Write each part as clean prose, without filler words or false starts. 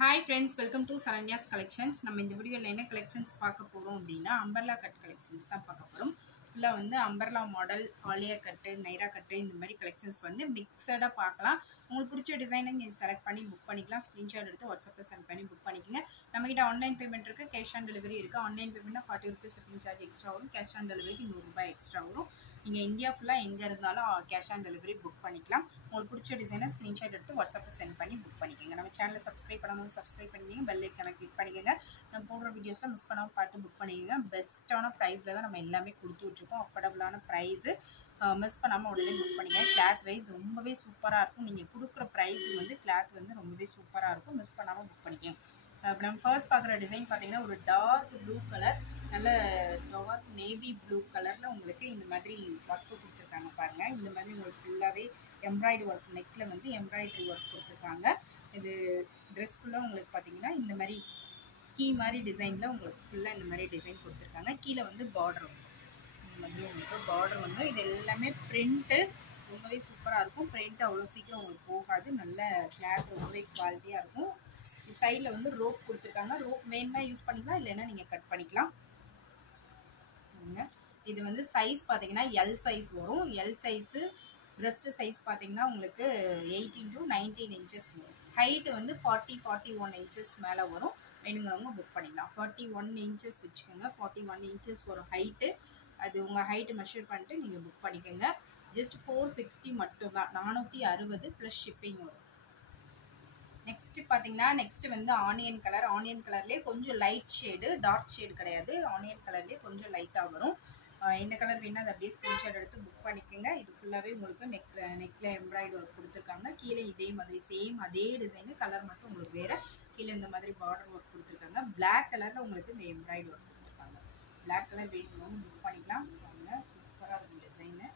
Hi friends, welcome to Saranya's Collections. நம்ம இந்த வீடியோல என்ன கலெக்ஷன்ஸ் பார்க்க போறோம் அப்படின்னா அம்பர்லா கட் கலெக்ஷன்ஸ் தான் பார்க்க போறோம். ஃபுல்லா வந்து umbrella model, Alia cut, Naira cut இந்த மாதிரி கலெக்ஷன்ஸ் வந்து மிக்ஸடா பார்க்கலாம். உங்களுக்கு பிடிச்ச டிசைனை நீங்க செலக்ட் பண்ணி புக் பண்ணிக்கலாம். ஸ்கிரீன்ஷாட் எடுத்து வாட்ஸ்அப்ல சென்ட் பண்ணி புக் பண்ணிக்கங்க. நம்ம கிட்ட ஆன்லைன் பேமெண்ட் இருக்கு, கேஷ் ஆன் டெலிவரி இருக்கு. ஆன்லைன் பேமெண்ட்னா 40 ரூபீஸ் ஷிப்பிங் சார்ஜ் எக்ஸ்ட்ரா வரும். கேஷ் ஆன் டெலிவரிக்கு 100 ரூபாய் எக்ஸ்ட்ரா வரும். நீங்க இந்தியா ஃபுல்லா எங்க இருந்தாலும் கேஷ் ஆன் டெலிவரி புக் பண்ணிக்கலாம். உங்களுக்கு பிடிச்ச டிசைனை ஸ்கிரீன்ஷாட் எடுத்து வாட்ஸ்அப்ல சென்ட் பண்ணி புக் பண்ணிக்கங்க. நம்ம சேனலை சப்ஸ்கிரைப் பண்ணாம சப்ஸ்கிரைப் பண்ணிக்கங்க, பெல் ஐக்கானை கிளிக் பண்ணிக்கங்க. நம்ம போடுற வீடியோஸ்லாம் மிஸ் பண்ணாமல் பார்த்து புக் பண்ணிக்கங்க. பெஸ்ட்டான ப்ரைஸில் தான் நம்ம எல்லாமே கொடுத்துட்ருக்கோம். அஃபோர்டபுளான ப்ரைஸு, மிஸ் பண்ணாமல் உடனே புக் பண்ணிக்கங்க. கிளாத் வைஸ் ரொம்பவே சூப்பராக இருக்கும். நீங்கள் கொடுக்குற ப்ரைஸுக்கு வந்து கிளாத் வந்து ரொம்பவே சூப்பராக இருக்கும். மிஸ் பண்ணாமல் புக் பண்ணிக்கங்க. இப்போ நம்ம ஃபர்ஸ்ட் பார்க்குற டிசைன் பார்த்தீங்கன்னா ஒரு டார்க் ப்ளூ கலர், நல்ல டார்க் நேவி ப்ளூ கலரில் உங்களுக்கு இந்த மாதிரி ஒர்க்கு கொடுத்துருக்காங்க பாருங்கள். இந்த மாதிரி உங்களுக்கு ஃபுல்லாகவே எம்ப்ராய்டரி ஒர்க், நெக்கில் வந்து எம்ப்ராய்டரி ஒர்க் கொடுத்துருக்காங்க. இது ட்ரெஸ் ஃபுல்லாக உங்களுக்கு பார்த்தீங்கன்னா இந்த மாதிரி கீ மாதிரி டிசைனில் உங்களுக்கு ஃபுல்லாக இந்த மாதிரி டிசைன் கொடுத்துருக்காங்க. கீழே வந்து பார்டர் வந்து இந்த மாதிரி உங்களுக்கு பார்டர் வந்து இது எல்லாமே பிரிண்ட்டு ரொம்பவே சூப்பராக இருக்கும். பிரிண்ட் அவ்வளோ சீக்கிரம் உங்களுக்கு போகாது. நல்ல கிளாத் ரொம்பவே குவாலிட்டியாக இருக்கும். சைடில் வந்து ரோப் கொடுத்துருக்காங்க. ரோப் வேணும்னா யூஸ் பண்ணிக்கலாம், இல்லைன்னா நீங்கள் கட் பண்ணிக்கலாம். இது வந்து சைஸ் பார்த்தீங்கன்னா எல் சைஸ் வரும். எல் சைஸு ப்ரெஸ்ட் சைஸ் பார்த்தீங்கன்னா உங்களுக்கு 18 to 19 இன்ச்சஸ் வரும். ஹைட்டு வந்து 41 இன்ச்சஸ் மேலே வரும். வேணுங்கிறவங்க புக் பண்ணிக்கலாம். 41 இன்ச்சஸ் வச்சுக்கோங்க. 41 இன்ச்சஸ் வரும் ஹைட்டு. அது உங்கள் ஹைட்டு மெஷர் பண்ணிட்டு நீங்கள் புக் பண்ணிக்கோங்க. ஜஸ்ட் 460 மட்டும்தான். 460 ப்ளஸ் ஷிப்பிங் வரும். நெக்ஸ்ட்டு பார்த்தீங்கன்னா நெக்ஸ்ட்டு வந்து ஆனியன் கலர். ஆனியன் கலர்லேயே கொஞ்சம் லைட் ஷேடு, டார்க் ஷேடு கிடையாது. ஆனியன் கலர்லேயே கொஞ்சம் லைட்டாக வரும். இந்த கலர் வேணால் அதை அப்படியே ஸ்க்ரீன்ஷாட் எடுத்து புக் பண்ணிக்கோங்க. இது ஃபுல்லாகவே உங்களுக்கு நெக்கில் எம்ப்ராய்டரி ஒர்க் கொடுத்துருக்காங்க. கீழே இதே மாதிரி சேம் அதே டிசைனு, கலர் மட்டும் உங்களுக்கு வேறு. கீழே இந்த மாதிரி பார்டர் ஒர்க் கொடுத்துருக்காங்க. பிளாக் கலரில் உங்களுக்கு இந்த எம்ப்ராய்டரி ஒர்க் கொடுத்துருக்காங்க. பிளாக் கலர் வேணும்னு புக் பண்ணிக்கலாம். சூப்பராக இருக்கும் டிசைனு.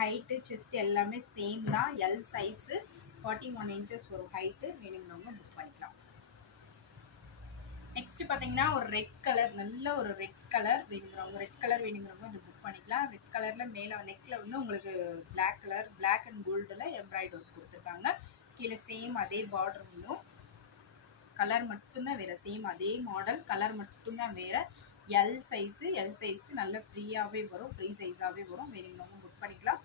ஹைட்டு செஸ்ட் எல்லாமே சேம் தான். எல் சைஸு 41 இன்ச்சஸ் வரும் ஹைட்டு. வேணுங்கிறவங்க புக் பண்ணிக்கலாம். நெக்ஸ்ட் பார்த்தீங்கன்னா ஒரு ரெட் கலர், நல்ல ஒரு ரெட் கலர் வேணுங்கிறவங்க, ரெட் கலர் வேணுங்கிறவங்க இது புக் பண்ணிக்கலாம். ரெட் கலரில் மேலே நெக்கில் வந்து உங்களுக்கு பிளாக் கலர், பிளாக் அண்ட் கோல்டில் எம்ப்ராய்டரி ஒர்க் கொடுத்துருக்காங்க. கீழே சேம் அதே பார்டர் வரும். கலர் மட்டும்தான் வேறு, சேம் அதே மாடல், கலர் மட்டும்தான் வேறு. எல் சைஸு நல்ல ஃப்ரீயாகவே வரும், ஃப்ரீ சைஸாகவே வரும். வேணுங்கிறவங்க புக் பண்ணிக்கலாம்.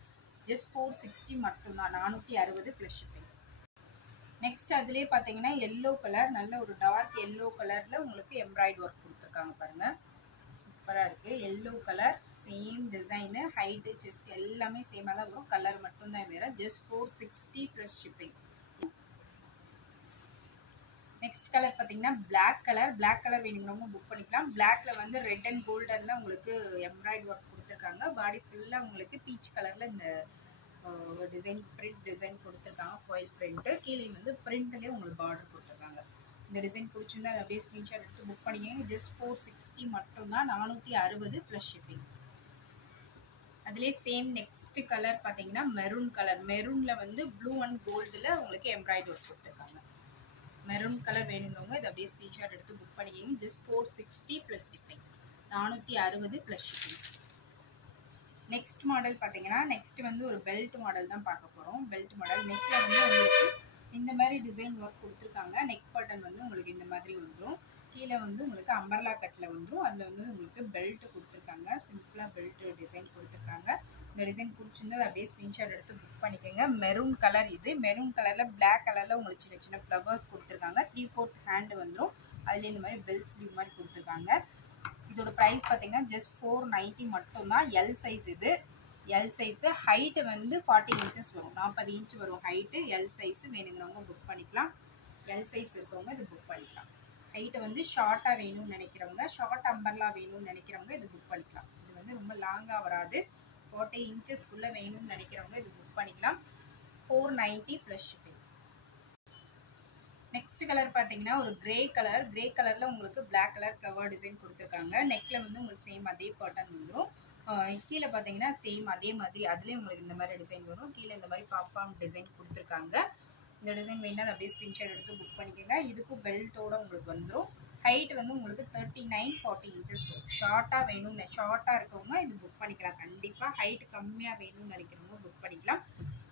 ஜஸ்ட் 460 மட்டும்தான். 460 ப்ளஸ் ஷிப்பிங். நெக்ஸ்ட் அதுலேயே பார்த்தீங்கன்னா எல்லோ கலர், நல்ல ஒரு டார்க் எல்லோ கலரில் உங்களுக்கு எம்ப்ராய்டரி ஒர்க் கொடுத்துருக்காங்க பாருங்கள். சூப்பராக இருக்குது. Yellow colour same design, height chest எல்லாமே சேமாக தான் வரும். கலர் மட்டும்தான் வேறு. Just 460 plus shipping. Next colour பார்த்தீங்கன்னா பிளாக் கலர். பிளாக் கலர் வேணுங்கிறவங்க புக் பண்ணிக்கலாம். பிளாக்ல வந்து ரெட் அண்ட் கோல்டனில் உங்களுக்கு எம்ப்ராய்டரி ஒர்க் கொடுத்துருக்காங்க. பாடி ஃபுல்லாக உங்களுக்கு பீச் கலரில் இந்த டிசைன், பிரிண்ட் டிசைன் கொடுத்துருக்காங்க. Foil print. கீழே வந்து பிரிண்ட்லேயே உங்களுக்கு பார்டர் கொடுத்துருக்காங்க. இந்த டிசைன் பிடிச்சிருந்தா அதை அப்படியே ஸ்க்ரீன்ஷாட் எடுத்து புக் பண்ணிக்கங்க. ஜஸ்ட் 460 மட்டும்தான். 460 ப்ளஸ் ஷிப்பிங். அதுலேயே சேம் நெக்ஸ்ட் கலர் பார்த்தீங்கன்னா மெரூன் கலர். மெரூனில் வந்து ப்ளூ அண்ட் கோல்டில் உங்களுக்கு எம்ப்ராய்டரி ஒர்க் கொடுத்துருக்காங்க. மெரூன் கலர் வேணுங்கிறவங்க இதை அப்படியே ஸ்க்ரீன்ஷாட் எடுத்து புக் பண்ணிக்கங்க. Just 460 plus shipping. 460 plus shipping. Next model பார்த்தீங்கன்னா நெக்ஸ்ட் வந்து ஒரு பெல்ட் மாடல் தான் பார்க்க போகிறோம். பெல்ட் மாடல் நெக்கில் வந்து உங்களுக்கு இந்த மாதிரி டிசைன் ஒர்க் கொடுத்துருக்காங்க. நெக் பட்டன் வந்து உங்களுக்கு இந்த மாதிரி வந்துடும். கீழே வந்து உங்களுக்கு அம்பர்லா கட்டில் வந்துடும். அதில் வந்து உங்களுக்கு பெல்ட் கொடுத்துருக்காங்க. சிம்பிளாக பெல்ட் டிசைன் கொடுத்துருக்காங்க. இந்த டிசைன் பிடிச்சிருந்தா அதை அப்படியே ஸ்க்ரீன்ஷாட் எடுத்து புக் பண்ணிக்கோங்க. மெரூன் கலர் இது. மெரூன் கலரில் பிளாக் கலரில் உங்களுக்கு சின்ன சின்ன ஃப்ளவர்ஸ் கொடுத்துருக்காங்க. 3/4 ஹேண்டு வந்துடும். அதுலேயே இந்த மாதிரி பெல்ட் ஸ்லீவ் மாதிரி கொடுத்துருக்காங்க. இதோட ப்ரைஸ் பார்த்தீங்கன்னா ஜஸ்ட் 490 மட்டும்தான். எல் சைஸ் இது. எல் சைஸு ஹைட்டு வந்து 40 இன்ச்சஸ் வரும். 40 இன்ச் வரும் ஹைட்டு. எல் சைஸு வேணுங்கிறவங்க புக் பண்ணிக்கலாம். எல் சைஸ் இருக்கவங்க இது புக் பண்ணிக்கலாம். ஹைட்டை வந்து ஷார்ட்டாக வேணும்னு நினைக்கிறவங்க, ஷார்ட் அம்பர்லா வேணும்னு நினைக்கிறவங்க இது புக் பண்ணிக்கலாம். இது வந்து ரொம்ப லாங்காக வராது. 40 இன்ச்சஸ்க்குள்ளே வேணும்னு நினைக்கிறவங்க இது புக் பண்ணிக்கலாம். 490 ப்ளஸ் ஷிப்பிங். நெக்ஸ்ட் கலர் பார்த்தீங்கன்னா ஒரு கிரே கலர். கிரே கலரில் உங்களுக்கு பிளாக் கலர் ஃப்ளவர் டிசைன் கொடுத்துருக்காங்க. நெக்கில் வந்து உங்களுக்கு சேம் அதே பேட்டர்ன் வந்துடும். கீழே பார்த்தீங்கன்னா சேம் அதே மாதிரி அதுலேயும் உங்களுக்கு இந்த மாதிரி டிசைன் வரும். கீழே இந்த மாதிரி பாப்பாம் டிசைன் கொடுத்துருக்காங்க. இந்த டிசைன் வேணால் அப்படியே ஸ்க்ரீன்ஷாட் எடுத்து புக் பண்ணிக்கோங்க. இதுக்கும் பெல்ட்டோட உங்களுக்கு வந்துடும். ஹைட் வந்து உங்களுக்கு 39-40 இன்ச்சஸ் வரும். ஷார்ட்டாக வேணும்னு, ஷார்ட்டாக இருக்கவங்க இது புக் பண்ணிக்கலாம். கண்டிப்பாக ஹைட் கம்மியாக வேணும்னு நினைக்கிறவங்க புக் பண்ணிக்கலாம்.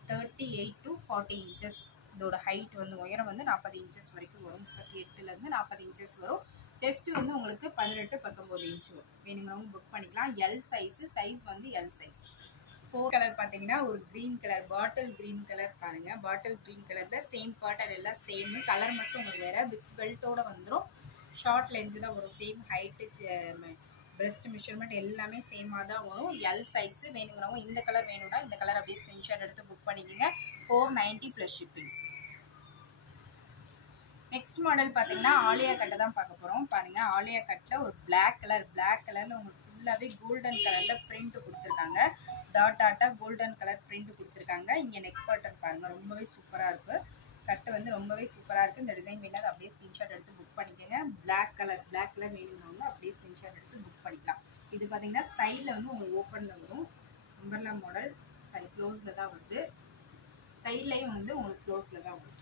38 to 40 இன்ச்சஸ் இதோட ஹைட் வந்து உயரம் வந்து 40 இன்ச்சஸ் வரைக்கும் வரும். 38லேருந்து 40 இன்ச்சஸ் வரும். செஸ்ட் வந்து உங்களுக்கு 18-19 இன்ச் வரும். வேணுங்கிறவங்க புக் பண்ணிக்கலாம். எல் சைஸ் வந்து எல் சைஸ். 4 கலர் பார்த்தீங்கன்னா ஒரு green colour, bottle green colour பாருங்க. பாட்டில் க்ரீன் கலரில் சேம் பேட்டர்ன் எல்லாம் சேம், கலர் மட்டும் உங்களுக்கு வேறு. வித் பெல்ட்டோட வந்துடும். ஷார்ட் லென்த்து தான் வரும். சேம் ஹைட்டு, பிரஸ்ட் மெஷர்மெண்ட் எல்லாமே சேமாக தான் வரும். L size. வேணுங்கிறவங்க இந்த கலர் வேணும்னா இந்த கலர் அப்படியே ஸ்க்ரீன்ஷாட் எடுத்து புக் பண்ணிக்கோங்க. 490 + ஷிப்பிங். நெக்ஸ்ட் மாடல் பார்த்தீங்கன்னா ஆலியா கட்டை தான் பார்க்க போகிறோம். பாருங்கள், ஆலியா கட்டில் ஒரு பிளாக் கலரில் உங்களுக்கு ஃபுல்லாகவே கோல்டன் கலரில் பிரிண்ட் கொடுத்துருக்காங்க. டாட்டாக கோல்டன் கலர் பிரிண்ட் கொடுத்துருக்காங்க. இங்கே நெக் பேட்டர்ன் பாருங்கள், ரொம்பவே சூப்பராக இருக்குது. கட்டு வந்து ரொம்பவே சூப்பராக இருக்குது. இந்த டிசைன் வேணால் அப்படியே ஸ்க்ரீன்ஷாட் எடுத்து புக் பண்ணிக்கோங்க. பிளாக் கலர் வேணுங்கிறவங்க அப்படியே ஸ்க்ரீன்ஷாட் எடுத்து புக் பண்ணிக்கலாம். இது பார்த்தீங்கன்னா சைடில் வந்து உங்களுக்கு ஓப்பனில் வரும். அம்பர்லா மாடல் க்ளோஸில் தான் வருது. சைட்லேயும் வந்து உங்களுக்கு க்ளோஸில் தான் வரும்.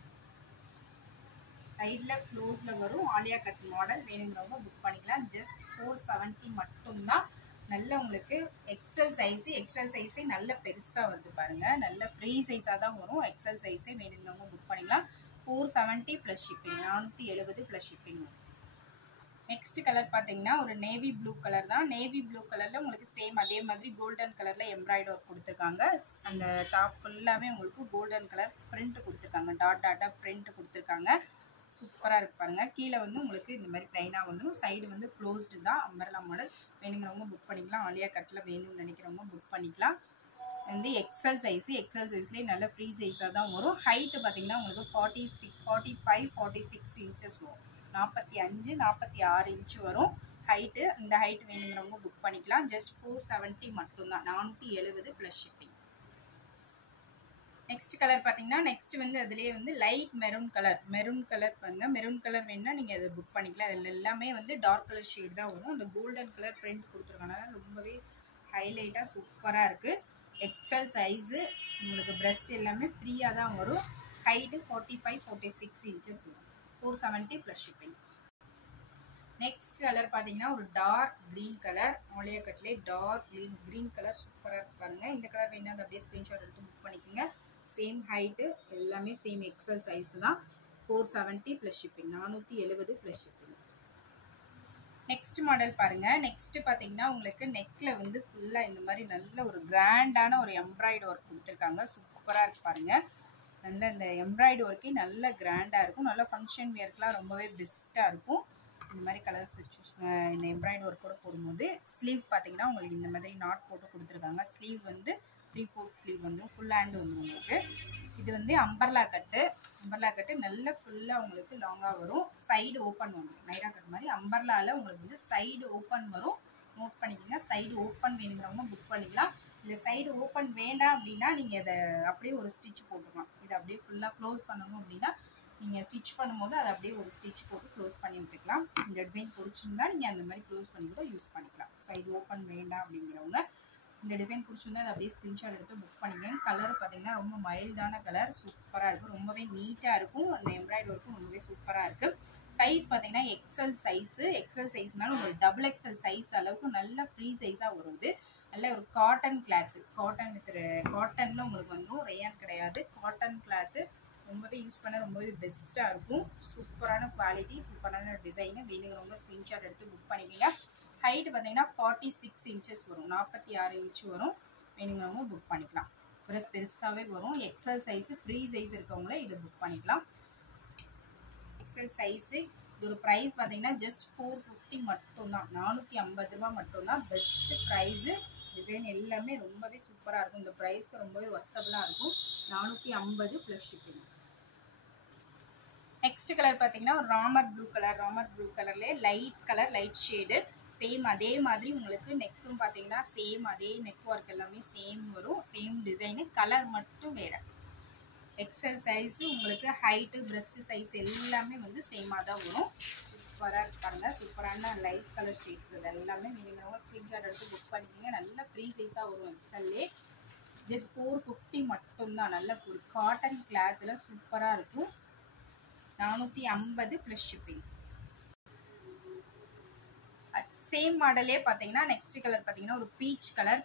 சைடில் க்ளோஸில் வரும். Alia cut model. வேணுங்கிறவங்க புக் பண்ணிக்கலாம். ஜஸ்ட் 470 மட்டும்தான். நல்ல உங்களுக்கு எக்ஸல் சைஸே நல்ல பெருசாக வருது பாருங்கள். நல்ல ஃப்ரீ சைஸாக தான் வரும். எக்ஸல் சைஸே வேணுங்கிறவங்க புக் பண்ணிக்கலாம். 470 + ஷிப்பிங். 470 + ஷிப்பிங். நெக்ஸ்ட் கலர் பார்த்தீங்கன்னா ஒரு நேவி ப்ளூ கலர் தான். நேவி ப்ளூ கலரில் உங்களுக்கு சேம் அதே மாதிரி கோல்டன் கலரில் எம்ப்ராய்டரி ஒர்க் கொடுத்துருக்காங்க. அந்த டாப் ஃபுல்லாகவே உங்களுக்கு கோல்டன் கலர் பிரிண்ட் கொடுத்துருக்காங்க. டாட்டாக பிரிண்ட் கொடுத்துருக்காங்க. சூப்பராக இருப்பாங்க. கீழே வந்து உங்களுக்கு இந்த மாதிரி ப்ளைனாக வந்துடும். சைடு வந்து க்ளோஸ்டு தான். Umbrella model. வேணுங்கிறவங்க புக் பண்ணிக்கலாம். ஆலியா கட்டில் வேணும்னு நினைக்கிறவங்க புக் பண்ணிக்கலாம். வந்து எக்ஸல் சைஸ்லேயே நல்ல ஃப்ரீ சைஸாக தான் வரும். ஹைட்டு பார்த்தீங்கன்னா உங்களுக்கு 45-46 இன்ச்சஸ் வரும். 45-46 இன்ச்சு வரும் ஹைட்டு. இந்த ஹைட் வேணுங்கிறவங்க புக் பண்ணிக்கலாம். ஜஸ்ட் 470 மட்டும்தான். 470 + ஷிப்பிங். நெக்ஸ்ட் கலர் பார்த்தீங்கன்னா நெக்ஸ்ட் வந்து அதுலேயே வந்து லைட் மெரூன் கலர் பாருங்கள். மெரூன் கலர் வேணுன்னா நீங்கள் அதை புக் பண்ணிக்கலாம். அதில் எல்லாமே வந்து டார்க் கலர் ஷேட் தான் வரும். அந்த கோல்டன் கலர் பிரிண்ட் கொடுத்துருக்கனால ரொம்பவே ஹைலைட்டாக சூப்பராக இருக்குது. XL size. உங்களுக்கு பிரஸ்ட் எல்லாமே ஃப்ரீயாக தான் வரும். ஹைட்டு 45-46 இன்ச்சஸ் வரும். 470 + ஷிப்பிங். நெக்ஸ்ட் கலர் பார்த்தீங்கன்னா ஒரு டார்க் க்ரீன் கலர். ஆலியா கட்லேயே டார்க் க்ரீன் கலர் சூப்பராக இருப்பாங்க. இந்த கலர் வேணா அதை அப்படியே ஸ்க்ரீன்ஷாட் எடுத்து புக் பண்ணிக்கோங்க. சேம் ஹைட்டு எல்லாமே சேம் எக்ஸல் சைஸ் தான். 470 + ஷிப்பிங். 470 + ஷிப்பிங். நெக்ஸ்ட் மாடல் பாருங்கள். நெக்ஸ்ட் பார்த்தீங்கன்னா உங்களுக்கு நெக்கில் வந்து ஃபுல்லாக இந்த மாதிரி நல்ல ஒரு கிராண்டான ஒரு எம்ப்ராய்டரி ஒர்க் கொடுத்துருக்காங்க. சூப்பராக இருக்கு பாருங்கள். நல்ல இந்த எம்ப்ராய்டரி ஒர்க்கே நல்ல கிராண்டாக இருக்கும். நல்ல ஃபங்க்ஷன் வியர்க்கெலாம் ரொம்பவே பெஸ்ட்டாக இருக்கும். இந்த மாதிரி கலர்ஸ் சூஸ் இந்த எம்ப்ராய்டரி ஒர்க்கோட போடும்போது ஸ்லீவ் பார்த்தீங்கன்னா உங்களுக்கு இந்த மாதிரி நாட் போட்டு கொடுத்துருக்காங்க. ஸ்லீவ் வந்து 3/4 ஸ்லீவ் வந்துடும். ஃபுல் ஹேண்டு வந்துடும் உங்களுக்கு. இது வந்து அம்பர்லா கட்டு நல்ல ஃபுல்லாக உங்களுக்கு லாங்காக வரும். சைடு ஓப்பன் வந்துடும். நைரா கட் மாதிரி அம்பர்லாவில் உங்களுக்கு வந்து சைடு ஓப்பன் வரும். நோட் பண்ணிக்கோங்க. சைடு ஓப்பன் வேணுங்கிறவங்க புக் பண்ணிக்கலாம். இல்லை சைடு ஓப்பன் வேண்டாம் அப்படின்னா நீங்கள் அதை அப்படியே ஒரு ஸ்டிச் போட்டுக்கலாம். இதை அப்படியே ஃபுல்லாக க்ளோஸ் பண்ணணும் அப்படின்னா நீங்கள் ஸ்டிச் பண்ணும்போது அதை அப்படியே ஒரு ஸ்டிச் போட்டு க்ளோஸ் பண்ணி விட்டுக்கலாம். இந்த டிசைன் பிடிச்சிருந்தா நீங்கள் அந்த மாதிரி க்ளோஸ் பண்ணி கூட யூஸ் பண்ணிக்கலாம். சைடு ஓப்பன் வேண்டாம் அப்படிங்கிறவங்க இந்த டிசைன் பிடிச்சிருந்தா அதை அப்படியே ஸ்க்ரீன்ஷாட் எடுத்து புக் பண்ணிக்கங்க. கலர் பார்த்தீங்கன்னா ரொம்ப மைல்டான கலர். சூப்பராக இருக்கும். ரொம்பவே நீட்டாக இருக்கும். அந்த எம்ப்ராய்டரி ஒர்க்கும் ரொம்பவே சூப்பராக இருக்குது. சைஸ் பார்த்தீங்கன்னா எக்ஸல் சைஸ்னால உங்களுக்கு XXL சைஸ் அளவுக்கு நல்ல ஃப்ரீ சைஸாக வருது. நல்ல ஒரு காட்டன் கிளாத்து. காட்டனில் உங்களுக்கு வந்துடும். ரேயான் கிடையாது. காட்டன் கிளாத்து ரொம்பவே யூஸ் பண்ண ரொம்பவே பெஸ்ட்டாக இருக்கும். சூப்பரான குவாலிட்டி, சூப்பரான டிசைனு. வேணுங்கிறவங்க ஸ்க்ரீன்ஷாட் எடுத்து புக் பண்ணிக்கோங்க. ஹைட்டு பார்த்தீங்கன்னா 46 இன்ச்சஸ் வரும். 46 இன்ச்சு வரும். வேணுங்கிறவங்க புக் பண்ணிக்கலாம். பெருசாகவே வரும். எக்ஸல் சைஸு ஃப்ரீ சைஸ் இருக்கவங்களே இதை புக் பண்ணிக்கலாம். XL size. இதோட ப்ரைஸ் பார்த்தீங்கன்னா ஜஸ்ட் 450 மட்டும்தான். 450 ரூபா மட்டும்தான். Best price. டிசைன் எல்லாமே ரொம்பவே சூப்பராக இருக்கும். இந்த ப்ரைஸ்க்கு ரொம்பவே ஒர்த்தபுளாக இருக்கும். 450 + ஷிப்பிங். நெக்ஸ்ட் கலர் பார்த்தீங்கன்னா ஒரு ராமர் ப்ளூ கலர்லேயே லைட் ஷேடு. சேம் அதே மாதிரி உங்களுக்கு நெக்கும் பார்த்தீங்கன்னா சேம் அதே நெக் ஒர்க் எல்லாமே சேம் வரும். Same design. கலர் மட்டும் வேறு. எக்ஸல் சைஸு உங்களுக்கு ஹைட்டு பிரஸ்ட் சைஸ் எல்லாமே வந்து சேமாக தான் வரும். சூப்பராக இருப்பாங்க. சூப்பரான லைட் கலர் ஷேட்ஸ் இது எல்லாமே வேணுங்கிறவங்க ஸ்க்ரீன்ஷாட் எடுத்து புக் பண்ணிக்கிங்க. நல்ல ஃப்ரீ சைஸாக வரும். எக்ஸல்லே ஜஸ்ட் 450 மட்டும்தான். நல்ல ஒரு காட்டன் கிளாத்தில் சூப்பராக இருக்கும். 450 + ஷிப்பிங். சேம் மாடலே பார்த்தீங்கன்னா நெக்ஸ்ட் கலர் பார்த்தீங்கன்னா ஒரு பீச் கலர்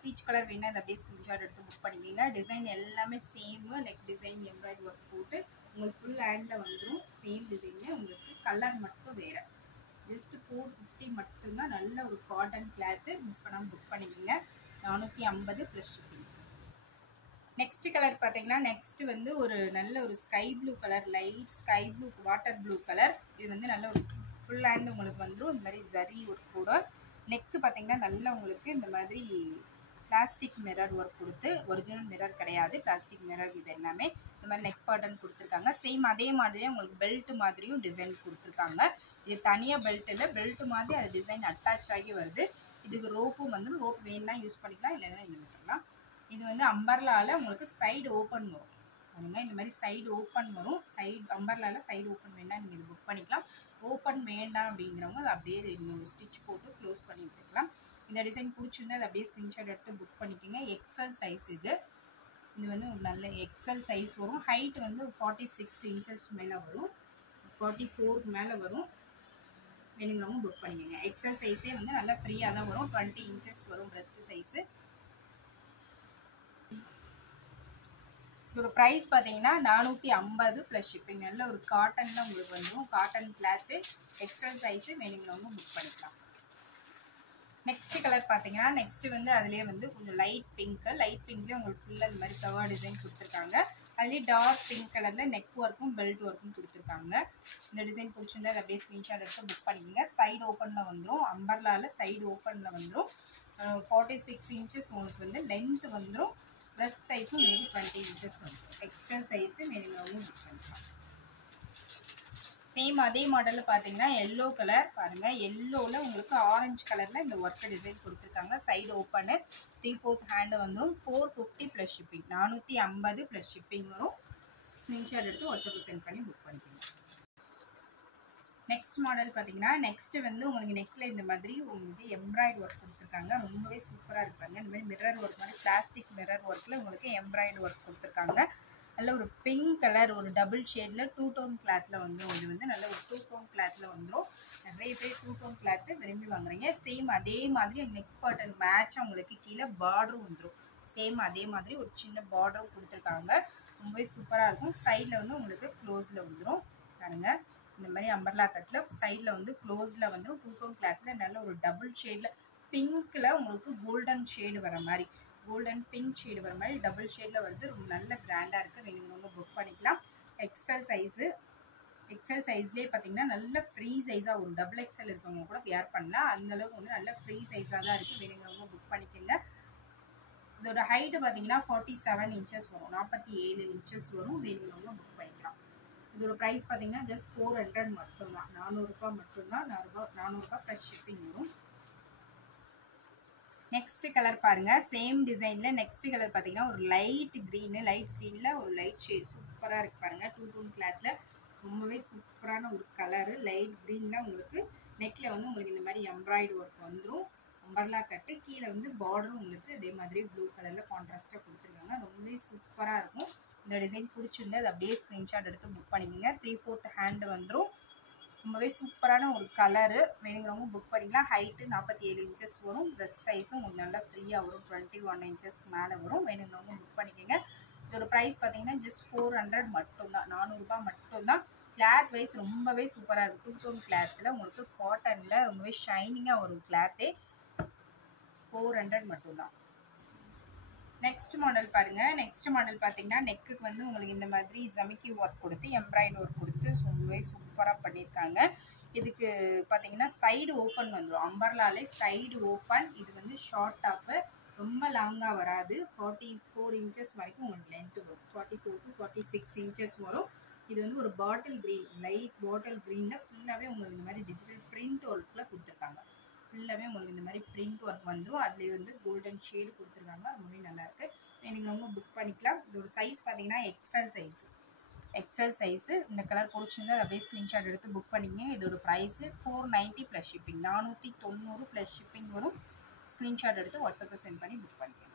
வேணா இதை அப்படியே ஸ்க்ரீன்ஷாட் எடுத்து புக் பண்ணிக்கிங்க. டிசைன் எல்லாமே சேமு. நெக் டிசைன் எம்ப்ராய்டரி ஒர்க் போட்டு உங்களுக்கு ஃபுல் ஹேண்டில் வந்துடும். சேம் டிசைனு உங்களுக்கு கலர் மட்டும் வேறு. ஜஸ்ட் 450 மட்டும்தான். நல்ல ஒரு காட்டன் கிளாத்து. மிஸ் பண்ணாமல் புக் பண்ணிக்கோங்க. 450 ப்ளஸ் ஷிப்பிங். நெக்ஸ்ட் கலர் பார்த்தீங்கன்னா நெக்ஸ்ட் வந்து ஒரு நல்ல ஒரு sky blue colour, light sky blue, water blue colour. இது வந்து நல்ல ஒரு ஃபுல் ஹேண்ட் உங்களுக்கு வந்துடும். இந்த மாதிரி ஜரி ஒர்க் கூட. நெக்கு பார்த்தீங்கன்னா நல்லா உங்களுக்கு இந்த மாதிரி பிளாஸ்டிக் மிரர் ஒர்க் கொடுத்து, ஒரிஜினல் மிரர் கிடையாது, பிளாஸ்டிக் மிரர். இது எல்லாமே இந்த மாதிரி நெக் பேட்டர்ன் கொடுத்துருக்காங்க. சேம் அதே மாதிரியே உங்களுக்கு பெல்ட் மாதிரியும் டிசைன் கொடுத்துருக்காங்க. இது தனியாக பெல்ட் இல்லை, பெல்ட் மாதிரி அது டிசைன் அட்டாச் ஆகி வருது. இதுக்கு ரோப்பும் வந்து ரோப் வேணும்னா யூஸ் பண்ணிக்கலாம், இல்லைன்னா இது விட்டுக்கலாம். இது வந்து அம்பர்லாவில் உங்களுக்கு சைடு ஓப்பன் வரும். பாருங்க, இந்த மாதிரி சைடு ஓப்பன் வரும். சைடு அம்பர்லாவில் சைடு ஓப்பன் வேணால் நீங்கள் இது புக் பண்ணிக்கலாம். ஓப்பன் வேண்டாம் அப்படிங்கிறவங்க அதை அப்படியே ஸ்டிச் போட்டு க்ளோஸ் பண்ணி விட்டுக்கலாம். இந்த டிசைன் பிடிச்சிருந்தா அதை அப்படியே ஸ்க்ரீன்ஷாட் எடுத்து புக் பண்ணிக்கோங்க. எக்ஸல் சைஸ் இது. இது வந்து ஒரு நல்ல எக்ஸல் சைஸ் வரும். ஹைட் வந்து 46 இன்ச்சஸ் மேலே வரும், 44 மேலே வரும். வேணுங்கிறவங்க புக் பண்ணிக்கோங்க. எக்ஸல் சைஸே வந்து நல்லா ஃப்ரீயாக தான் வரும். 20 இன்ச்சஸ் வரும் ப்ரெஸ்ட் சைஸு. இதோட ப்ரைஸ் பார்த்தீங்கன்னா 450 ப்ளஸ் ஷிப்பிங். நல்ல ஒரு காட்டனில் உங்களுக்கு வந்துடும். Cotton cloth, XL size. வேணுங்கிறவங்க புக் பண்ணிக்கலாம். நெக்ஸ்ட் கலர் பார்த்தீங்கன்னா நெக்ஸ்ட் வந்து அதுலேயே வந்து கொஞ்சம் லைட் பிங்க்கு. லைட் பிங்க்லேயே உங்களுக்கு ஃபுல்லாக இந்த மாதிரி ஃப்ளவர் டிசைன் கொடுத்துருக்காங்க. அதுலேயே டார்க் பிங்க் கலரில் நெக் ஒர்க்கும் பெல்ட் ஒர்க்கும் கொடுத்துருக்காங்க. இந்த டிசைன் பிடிச்சிருந்தா அதை அப்படியே ஸ்க்ரீன்ஷாட் எடுத்து புக் பண்ணிக்கோங்க. சைடு ஓப்பனில் வந்துடும். அம்பர்லாவில் சைடு ஓப்பனில் வந்துடும். 46 இன்ச்சஸ் உங்களுக்கு வந்து லென்த் வந்துடும். ப்ரெஸ்ட் சைஸும் உங்களுக்கு 20 இன்ச்சஸ் வந்துடும். எக்ஸல் சைஸு வேணுங்கிறவங்க புக் பண்ணிக்கலாம். சேம் அதே மாடலில் பார்த்தீங்கன்னா எல்லோ கலர். பாருங்கள், எல்லோவில் உங்களுக்கு ஆரஞ்சு கலரில் இந்த ஒர்க் டிசைன் கொடுத்துருக்காங்க. சைடு ஓப்பனு, 3/4 ஹேண்டு வந்துடும். 450 ப்ளஸ் ஷிப்பிங். 450 ப்ளஸ் ஷிப்பிங் வரும். ஸ்க்ரீன்ஷாட் எடுத்து வாட்ஸ்அப்பில் சென்ட் பண்ணி புக் பண்ணிக்கோங்க. நெக்ஸ்ட் மாடல் பார்த்தீங்கன்னா நெக்ஸ்ட் வந்து உங்களுக்கு நெக்கில் இந்த மாதிரி உங்களுக்கு எம்ப்ராய்டு ஒர்க் கொடுத்துருக்காங்க. ரொம்பவே சூப்பராக இருப்பாங்க. இந்த மாதிரி மிரர் ஒர்க் மாதிரி பிளாஸ்டிக் மிரர் ஒர்க்கில் உங்களுக்கு எம்ப்ராய்டு ஒர்க் கொடுத்துருக்காங்க. நல்ல ஒரு பிங்க் கலர், ஒரு டபுள் ஷேடில் 2 டோன் கிளாத்தில் வந்துடும். இது வந்து நல்ல ஒரு 2 டோன் கிளாத்தில் வந்துடும். நிறைய பேர் 2 டோன் கிளாத்து விரும்பி வாங்குறீங்க. சேம் அதே மாதிரி நெக் பேட்டர்ன் மேட்சாக உங்களுக்கு கீழே பார்டரும் வந்துடும். சேம் அதே மாதிரி ஒரு சின்ன பார்டரும் கொடுத்துருக்காங்க. ரொம்பவே சூப்பராக இருக்கும். சைடில் வந்து உங்களுக்கு க்ளோஸில் வந்துடும். பாருங்க, இந்த மாதிரி அம்பர்லா கட்டில் சைடில் வந்து க்ளோஸில் வந்துடும். 2 டோன் கிளாத்தில் நல்ல ஒரு டபுள் ஷேடில் பிங்க்கில் உங்களுக்கு கோல்டன் ஷேடு வர மாதிரி, கோல்டன் பிங்க் ஷேடு வர மாதிரி டபுள் ஷேடில் வருது. ரொம்ப நல்ல பிராண்டாக இருக்குது. வேணுங்கிறவங்க புக் பண்ணிக்கலாம். XL size. எக்ஸல் சைஸ்லேயே பார்த்தீங்கன்னா நல்ல ஃப்ரீ சைஸாக ஒரு டபுள் எக்ஸல் இருக்கவங்க கூட வியர் பண்ணலாம். அந்தளவுக்கு வந்து நல்ல ஃப்ரீ சைஸாக தான் இருக்குது. வேணுங்கிறவங்க புக் பண்ணிக்கோங்க. இதோட ஹைட்டு பார்த்தீங்கன்னா 47 இன்ச்சஸ் வரும், 47 இன்ச்சஸ் வரும். வேணுங்கிறவங்க புக் பண்ணிக்கலாம். இதோட ப்ரைஸ் பார்த்தீங்கன்னா ஜஸ்ட் 400 மட்டும்தான். 400 ரூபாய் மட்டும்தான். 400 ரூபாய் ப்ளஸ் ஷிப்பிங் வரும். நெக்ஸ்ட் கலர் பாருங்கள், சேம் டிசைனில் நெக்ஸ்ட் கலர் பார்த்தீங்கன்னா ஒரு லைட் க்ரீனு. லைட் க்ரீனில் ஒரு லைட் ஷேட் சூப்பராக இருக்குது பாருங்கள். 2 டோன் கிளாத்தில் ரொம்பவே சூப்பரான ஒரு கலரு. லைட் க்ரீனில் உங்களுக்கு நெக்கில் வந்து உங்களுக்கு இந்த மாதிரி எம்ப்ராய்டு ஒர்க் வந்துடும். அம்பர்லா கட்டு, கீழே வந்து பார்டரும் உங்களுக்கு இதே மாதிரி ப்ளூ கலரில் கான்ட்ராஸ்ட்டாக கொடுத்துருக்காங்க. ரொம்பவே சூப்பராக இருக்கும். இந்த டிசைன் பிடிச்சிருந்து அதை அப்படியே ஸ்க்ரீன்ஷாட் எடுத்து புக் பண்ணிக்கோங்க. 3/4 ஹேண்டு வந்துடும். ரொம்பவே சூப்பரான ஒரு கலரு. வேணுங்கிறவங்க புக் பண்ணிக்கலாம். ஹைட்டு 47 இன்ச்சஸ் வரும். ப்ரெஸ்ட் சைஸும் உங்களுக்கு நல்லா ஃப்ரீயாக வரும். 21 இன்ச்சஸ் மேலே வரும். வேணுங்கிறவங்க புக் பண்ணிக்கோங்க. இதோட ப்ரைஸ் பார்த்தீங்கன்னா ஜஸ்ட் 400 மட்டும்தான். 400 ரூபாய் மட்டும்தான். கிளாத் வைஸ் ரொம்பவே சூப்பராக இருக்குது. 2 டோன் கிளாத்தில் உங்களுக்கு காட்டனில் ரொம்பவே ஷைனிங்காக ஒரு கிளாத்தே. 400 மட்டும்தான். நெக்ஸ்ட் மாடல் பாருங்கள். நெக்ஸ்ட் மாடல் பார்த்தீங்கன்னா நெக்குக்கு வந்து உங்களுக்கு இந்த மாதிரி ஜமிக்கி ஒர்க் கொடுத்து எம்ப்ராய்டு ஒர்க் கொடுத்து ரொம்பவே சூப்பராக பண்ணியிருக்காங்க. இதுக்கு பார்த்தீங்கன்னா சைடு ஓப்பன் வந்துடும். அம்பர்லாலே சைடு ஓப்பன். இது வந்து ஷார்ட் டாப்பு, ரொம்ப லாங்காக வராது. 44 இன்ச்சஸ் வரைக்கும் உங்களுக்கு லென்த்து வரும். 44 to 46 இன்ச்சஸ் வரும். இது வந்து ஒரு பாட்டில் க்ரீன், லைட் பாட்டில் க்ரீனில் ஃபுல்லாகவே உங்களுக்கு இந்த மாதிரி டிஜிட்டல் பிரிண்ட் ஒர்க்கில் கொடுத்துருக்காங்க. ஃபுல்லாகவே உங்களுக்கு இந்த மாதிரி பிரிண்ட் ஒர்க் வந்துடும். அதுலேயே வந்து கோல்டன் ஷேடு கொடுத்துருக்காங்க. ரொம்பவே நல்லாயிருக்கு. நீங்கள் ரொம்ப புக் பண்ணிக்கலாம். இதோட சைஸ் பார்த்தீங்கன்னா எக்ஸல் சைஸு. XL size. இந்த கலர் பிடிச்சிருந்தா அதை அப்படியே ஸ்க்ரீன்ஷாட் எடுத்து புக் பண்ணிங்க. இதோட price 490 plus shipping. 490 plus shipping வரும். ஸ்க்ரீன்ஷாட் எடுத்து வாட்ஸ்அப்பில் சென்ட் பண்ணி புக் பண்ணிக்கலாம்.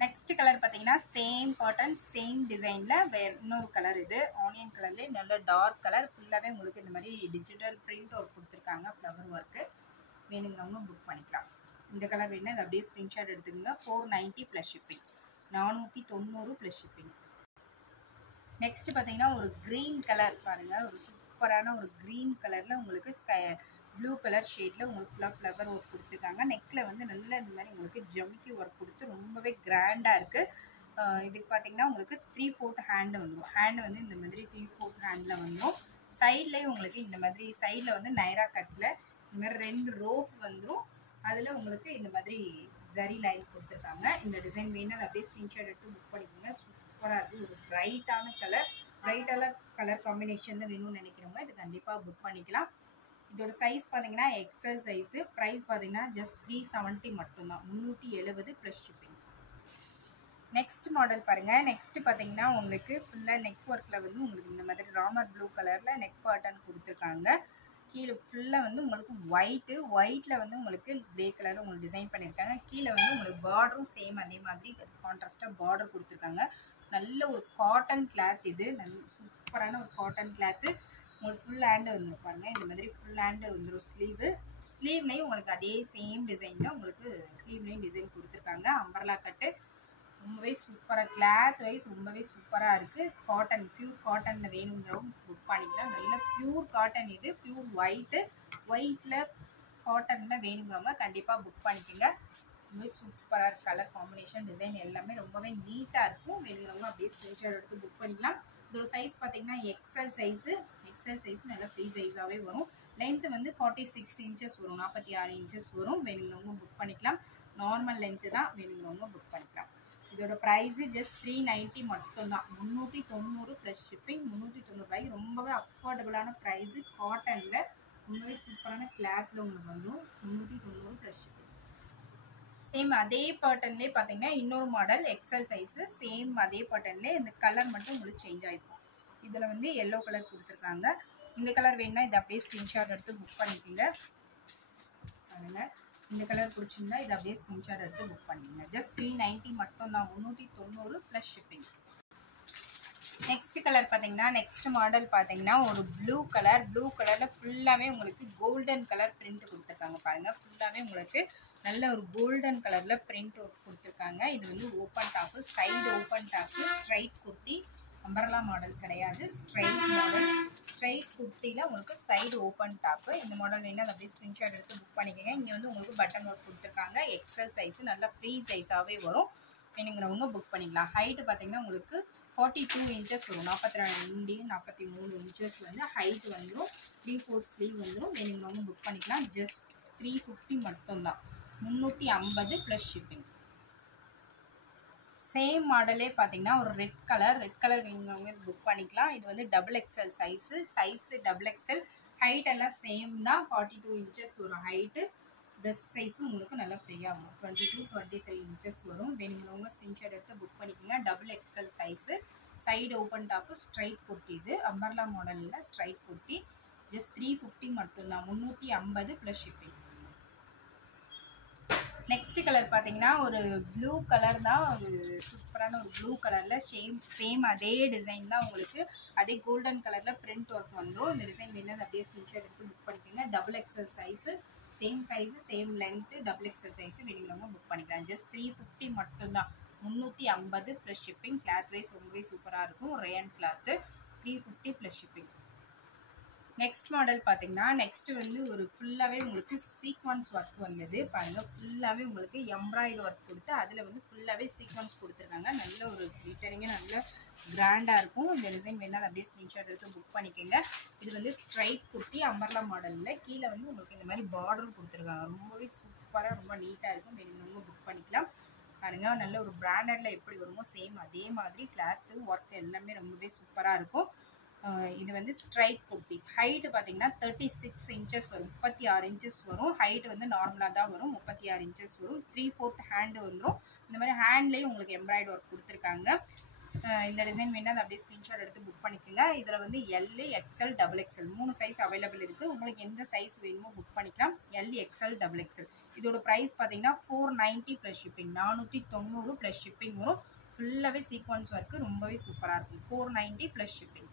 நெக்ஸ்ட் கலர் பார்த்தீங்கன்னா சேம் காட்டன், சேம் டிசைனில் வேறு இன்னொரு கலர். இது ஆனியன் கலர்லேயே நல்ல டார்க் கலர். ஃபுல்லாகவே உங்களுக்கு இந்த மாதிரி டிஜிட்டல் பிரிண்ட் ஒர்க் கொடுத்துருக்காங்க. Flower work. வேணுங்கிறவங்க புக் பண்ணிக்கலாம். இந்த கலர் வேணுன்னா அதை அப்படியே ஸ்க்ரீன்ஷாட் எடுத்துக்கோங்க. 490 plus shipping. 490 plus shipping. Next பார்த்தீங்கன்னா ஒரு க்ரீன் கலர் பாருங்கள், ஒரு சூப்பரான ஒரு க்ரீன் கலரில் உங்களுக்கு ப்ளூ கலர் ஷேடில் உங்களுக்கு ஃபுல்லாக ஃப்ளவர் ஒர்க் கொடுத்துருக்காங்க. நெக்கில் வந்து நல்லா இந்த மாதிரி உங்களுக்கு ஜமிக்கி ஒர்க் கொடுத்து ரொம்பவே கிராண்டாக இருக்குது. இதுக்கு பார்த்தீங்கன்னா உங்களுக்கு 3/4 ஹேண்டு வந்துடும். ஹேண்டு வந்து இந்த மாதிரி 3/4 ஹேண்டில் வந்துடும். சைட்லேயும் உங்களுக்கு இந்த மாதிரி சைடில் வந்து நைரா கட்டில் இந்த மாதிரி 2 ரோப் வந்துடும். அதில் உங்களுக்கு இந்த மாதிரி ஜரி லைன் கொடுத்துருக்காங்க. இந்த டிசைன் வேணும் அப்படியே ஸ்க்ரீன்ஷாட் எடுத்து புக் பண்ணிக்கோங்க. சூப்பராக இருக்குது. ஒரு பிரைட்டான கலர் காம்பினேஷனில் வேணும்னு நினைக்கிறவங்க இது கண்டிப்பாக புக் பண்ணிக்கலாம். இதோட சைஸ் பார்த்தீங்கன்னா எக்ஸல் சைஸு. ப்ரைஸ் பார்த்தீங்கன்னா ஜஸ்ட் 370 மட்டும்தான், 370 ப்ளஸ் ஷிப்பிங். நெக்ஸ்ட் மாடல் பாருங்கள். நெக்ஸ்ட் பார்த்தீங்கன்னா உங்களுக்கு ஃபுல்லாக நெக் ஒர்க்கில் வந்து உங்களுக்கு இந்த மாதிரி ராமர் ப்ளூ கலரில் நெக் பேட்டர்ன் கொடுத்துருக்காங்க. கீழே ஃபுல்லாக வந்து உங்களுக்கு ஒயிட்டில் வந்து உங்களுக்கு க்ரே கலரில் உங்களுக்கு டிசைன் பண்ணியிருக்காங்க. கீழே வந்து உங்களுக்கு பார்டரும் சேம் அதே மாதிரி கான்ட்ராஸ்டாக பார்டர் கொடுத்துருக்காங்க. நல்ல ஒரு காட்டன் கிளாத், இது நல்ல சூப்பரான ஒரு காட்டன் கிளாத்து. உங்களுக்கு ஃபுல் ஹேண்டு வந்துடும் பாருங்கள். இந்த மாதிரி ஃபுல் ஹேண்டு வந்துடும். ஸ்லீவ்லேயும் உங்களுக்கு அதே சேம் டிசைன் தான் உங்களுக்கு ஸ்லீவ்லேயும் டிசைன் கொடுத்துருக்காங்க. அம்பர்லா கட்டு ரொம்பவே சூப்பராக, கிளாத் வைஸ் ரொம்பவே சூப்பராக இருக்குது. காட்டன், பியூர் காட்டனில் வேணுங்கிறவங்க புக் பண்ணிக்கலாம். நல்ல பியூர் காட்டன், இது பியூர் ஒயிட்டில் காட்டனில் வேணுங்கிறவங்க கண்டிப்பாக புக் பண்ணிக்கோங்க. ரொம்பவே சூப்பராக இருக்குது. கலர் காம்பினேஷன் டிசைன் எல்லாமே ரொம்பவே நீட்டாக இருக்கும். வேணுங்கிறவங்க அப்படியே ஸ்க்ரீன்ஷாட் எடுத்து புக் பண்ணிக்கலாம். இதோட சைஸ் பார்த்தீங்கன்னா எக்ஸல் சைஸு நல்லா ஃப்ரீ சைஸாகவே வரும். லென்த்து வந்து 46 இன்ச்சஸ் வரும், 46 இன்ச்சஸ் வரும். வேணுங்கிறவங்க புக் பண்ணிக்கலாம். நார்மல் லென்த்து தான், வேணுங்கிறவங்க புக் பண்ணிக்கலாம். இதோட ப்ரைஸு ஜஸ்ட் 390 மட்டும்தான், 390 ப்ளஸ் ஷிப்பிங். 390 ரூபாய்க்கு ரொம்பவே அஃபோர்டபுளான ப்ரைஸு. காட்டனில் ரொம்பவே சூப்பரான கிளாத்தில் உங்களுக்கு வந்துடும். 390 ப்ளஸ் ஷிப்பிங். சேம் அதே பேட்டர்ன்லேயே பார்த்தீங்கன்னா இன்னொரு மாடல் எக்ஸல் சைஸு. சேம் அதே பேட்டர்ன்லேயே இந்த கலர் மட்டும் உங்களுக்கு சேஞ்ச் ஆகிருக்கும். இதில் வந்து எல்லோ கலர் கொடுத்துருக்காங்க. இந்த கலர் வேணுன்னா இதை அப்படியே ஸ்க்ரீன்ஷாட் எடுத்து புக் பண்ணிக்கோங்க. பாருங்கள், இந்த கலர் பிடிச்சிருந்தா இதை அப்படியே ஸ்க்ரீன்ஷாட் எடுத்து புக் பண்ணிக்கோங்க. ஜஸ்ட் 390 மட்டும்தான், 390 ப்ளஸ் ஷிப்பிங். நெக்ஸ்ட் கலர் பார்த்தீங்கன்னா நெக்ஸ்ட் மாடல் பார்த்தீங்கன்னா ஒரு ப்ளூ கலரில் ஃபுல்லாகவே உங்களுக்கு கோல்டன் கலர் பிரிண்ட் கொடுத்துருக்காங்க. பாருங்கள், ஃபுல்லாகவே உங்களுக்கு நல்ல ஒரு கோல்டன் கலரில் பிரிண்ட் கொடுத்துருக்காங்க. இது வந்து open top, side open top, straight kurti. Umbrella model கிடையாது, ஸ்ட்ரைட் குர்த்தியில் உங்களுக்கு சைடு ஓப்பன் டாப்பு. இந்த மாடல் வேணும் அதை அப்படியே ஸ்க்ரீன்ஷாட் எடுத்து புக் பண்ணிக்கோங்க. இங்கே வந்து உங்களுக்கு பட்டன் ஒர்க் கொடுத்துருக்காங்க. எக்ஸல் சைஸு நல்லா ஃப்ரீ சைஸாகவே வரும். வேணுங்கிறவங்க புக் பண்ணிக்கலாம். ஹைட்டு பார்த்தீங்கன்னா உங்களுக்கு 42 இன்ச்சஸ் வரும். 42 43 இன்ச்சஸ் வந்து ஹைட் வந்துடும். 3/4 ஸ்லீவ் வந்துடும். வேணுங்கிறவங்க புக் பண்ணிக்கலாம். ஜஸ்ட் 350 மட்டும்தான், 350 ப்ளஸ் ஷிப்பிங். சேம் மாடலே பார்த்தீங்கன்னா ஒரு ரெட் கலர் வேணுங்கிறவங்க புக் பண்ணிக்கலாம். இது வந்து XXL சைஸு XXL. ஹைட் எல்லாம் சேம் தான், 42 இன்ச்சஸ் ஒரு ஹைட்டு. பெஸ்ட் சைஸும் உங்களுக்கு நல்லா ஃப்ரீயாக வரும், 22 23 இன்ச்சஸ் வரும். வேணுங்கிறவங்க ஸ்க்ரீன்ஷாட் எடுத்து புக் பண்ணிக்கோங்க. XXL size, side open top, straight kurti. இது அம்பர்லா மாடலில் ஸ்ட்ரைட் குர்த்தி. ஜஸ்ட் 350 மட்டும்தான், 350 ப்ளஸ் ஷிப்பிங். நெக்ஸ்ட் கலர் பார்த்தீங்கன்னா ஒரு ப்ளூ கலர் தான், ஒரு சூப்பரான ஒரு ப்ளூ கலரில் சேம் அதே டிசைன் தான் உங்களுக்கு. அதே கோல்டன் கலரில் பிரிண்ட் ஒர்க் வந்துடும். இந்த டிசைன் வேணும் அப்படியே ஸ்க்ரீன்ஷாட் எடுத்து புக் பண்ணிக்கோங்க. XXL size, same size same length, XXL size வேணுங்கிறவங்க புக் பண்ணிக்கலாம். ஜஸ்ட் 350 மட்டும்தான், 350 ப்ளஸ் ஷிப்பிங். கிளாத் வைஸ் ரொம்பவே சூப்பராக இருக்கும். Ryan cloth, 350 plus shipping. Next model பார்த்தீங்கன்னா நெக்ஸ்ட் வந்து ஒரு ஃபுல்லாகவே உங்களுக்கு சீக்வன்ஸ் ஒர்க் வந்தது. பாருங்கள், ஃபுல்லாகவே உங்களுக்கு எம்ப்ராய்டு ஒர்க் கொடுத்து அதில் வந்து ஃபுல்லாகவே சீக்வன்ஸ் கொடுத்துருக்காங்க. நல்ல ஒரு glittering, நல்ல கிராண்டாக இருக்கும். இந்த டிசைன் வேணாலும் அப்படியே ஸ்க்ரீன்ஷாட் எடுத்து புக் பண்ணிக்கோங்க. இது வந்து ஸ்ட்ரைட் குர்த்தி அம்பர்லா மாடலில் கீழே வந்து உங்களுக்கு இந்த மாதிரி பார்டரும் கொடுத்துருக்காங்க. ரொம்பவே சூப்பராக ரொம்ப நீட்டாக இருக்கும். வேணும்னு புக் பண்ணிக்கலாம். பாருங்கள், நல்ல ஒரு பிராண்டடில் எப்படி வருமோ சேம் அதே மாதிரி கிளாத்து ஒர்க் எல்லாமே ரொம்பவே சூப்பராக இருக்கும். இது வந்து ஸ்ட்ரைட் குர்த்தி. ஹைட்டு பார்த்தீங்கன்னா 36 இன்ச்சஸ் வரும், 36 இன்ச்சஸ் வரும். ஹைட்டு வந்து நார்மலாக தான் வரும், 36 இன்ச்சஸ் வரும். 3/4 ஹேண்டு வந்துடும். இந்த மாதிரி ஹேண்ட்லேயும் உங்களுக்கு எம்ப்ராய்டு ஒர்க் கொடுத்துருக்காங்க. இந்த டிசைன் வேணால் அதை அப்படியே ஸ்க்ரீன்ஷாட் எடுத்து புக் பண்ணிக்கோங்க. இதில் வந்து L, XL, XXL 3 size available இருக்குது. உங்களுக்கு எந்த சைஸ் வேணுமோ புக் பண்ணிக்கலாம். L, XL, XXL. இதோட ப்ரைஸ் பார்த்தீங்கன்னா 490 ப்ளஸ் ஷிப்பிங், 490 ப்ளஸ் ஷிப்பிங் வரும். ஃபுல்லாகவே சீக்வன்ஸ் ஒர்க்கு ரொம்பவே சூப்பராக இருக்கும். 490 ப்ளஸ் ஷிப்பிங்.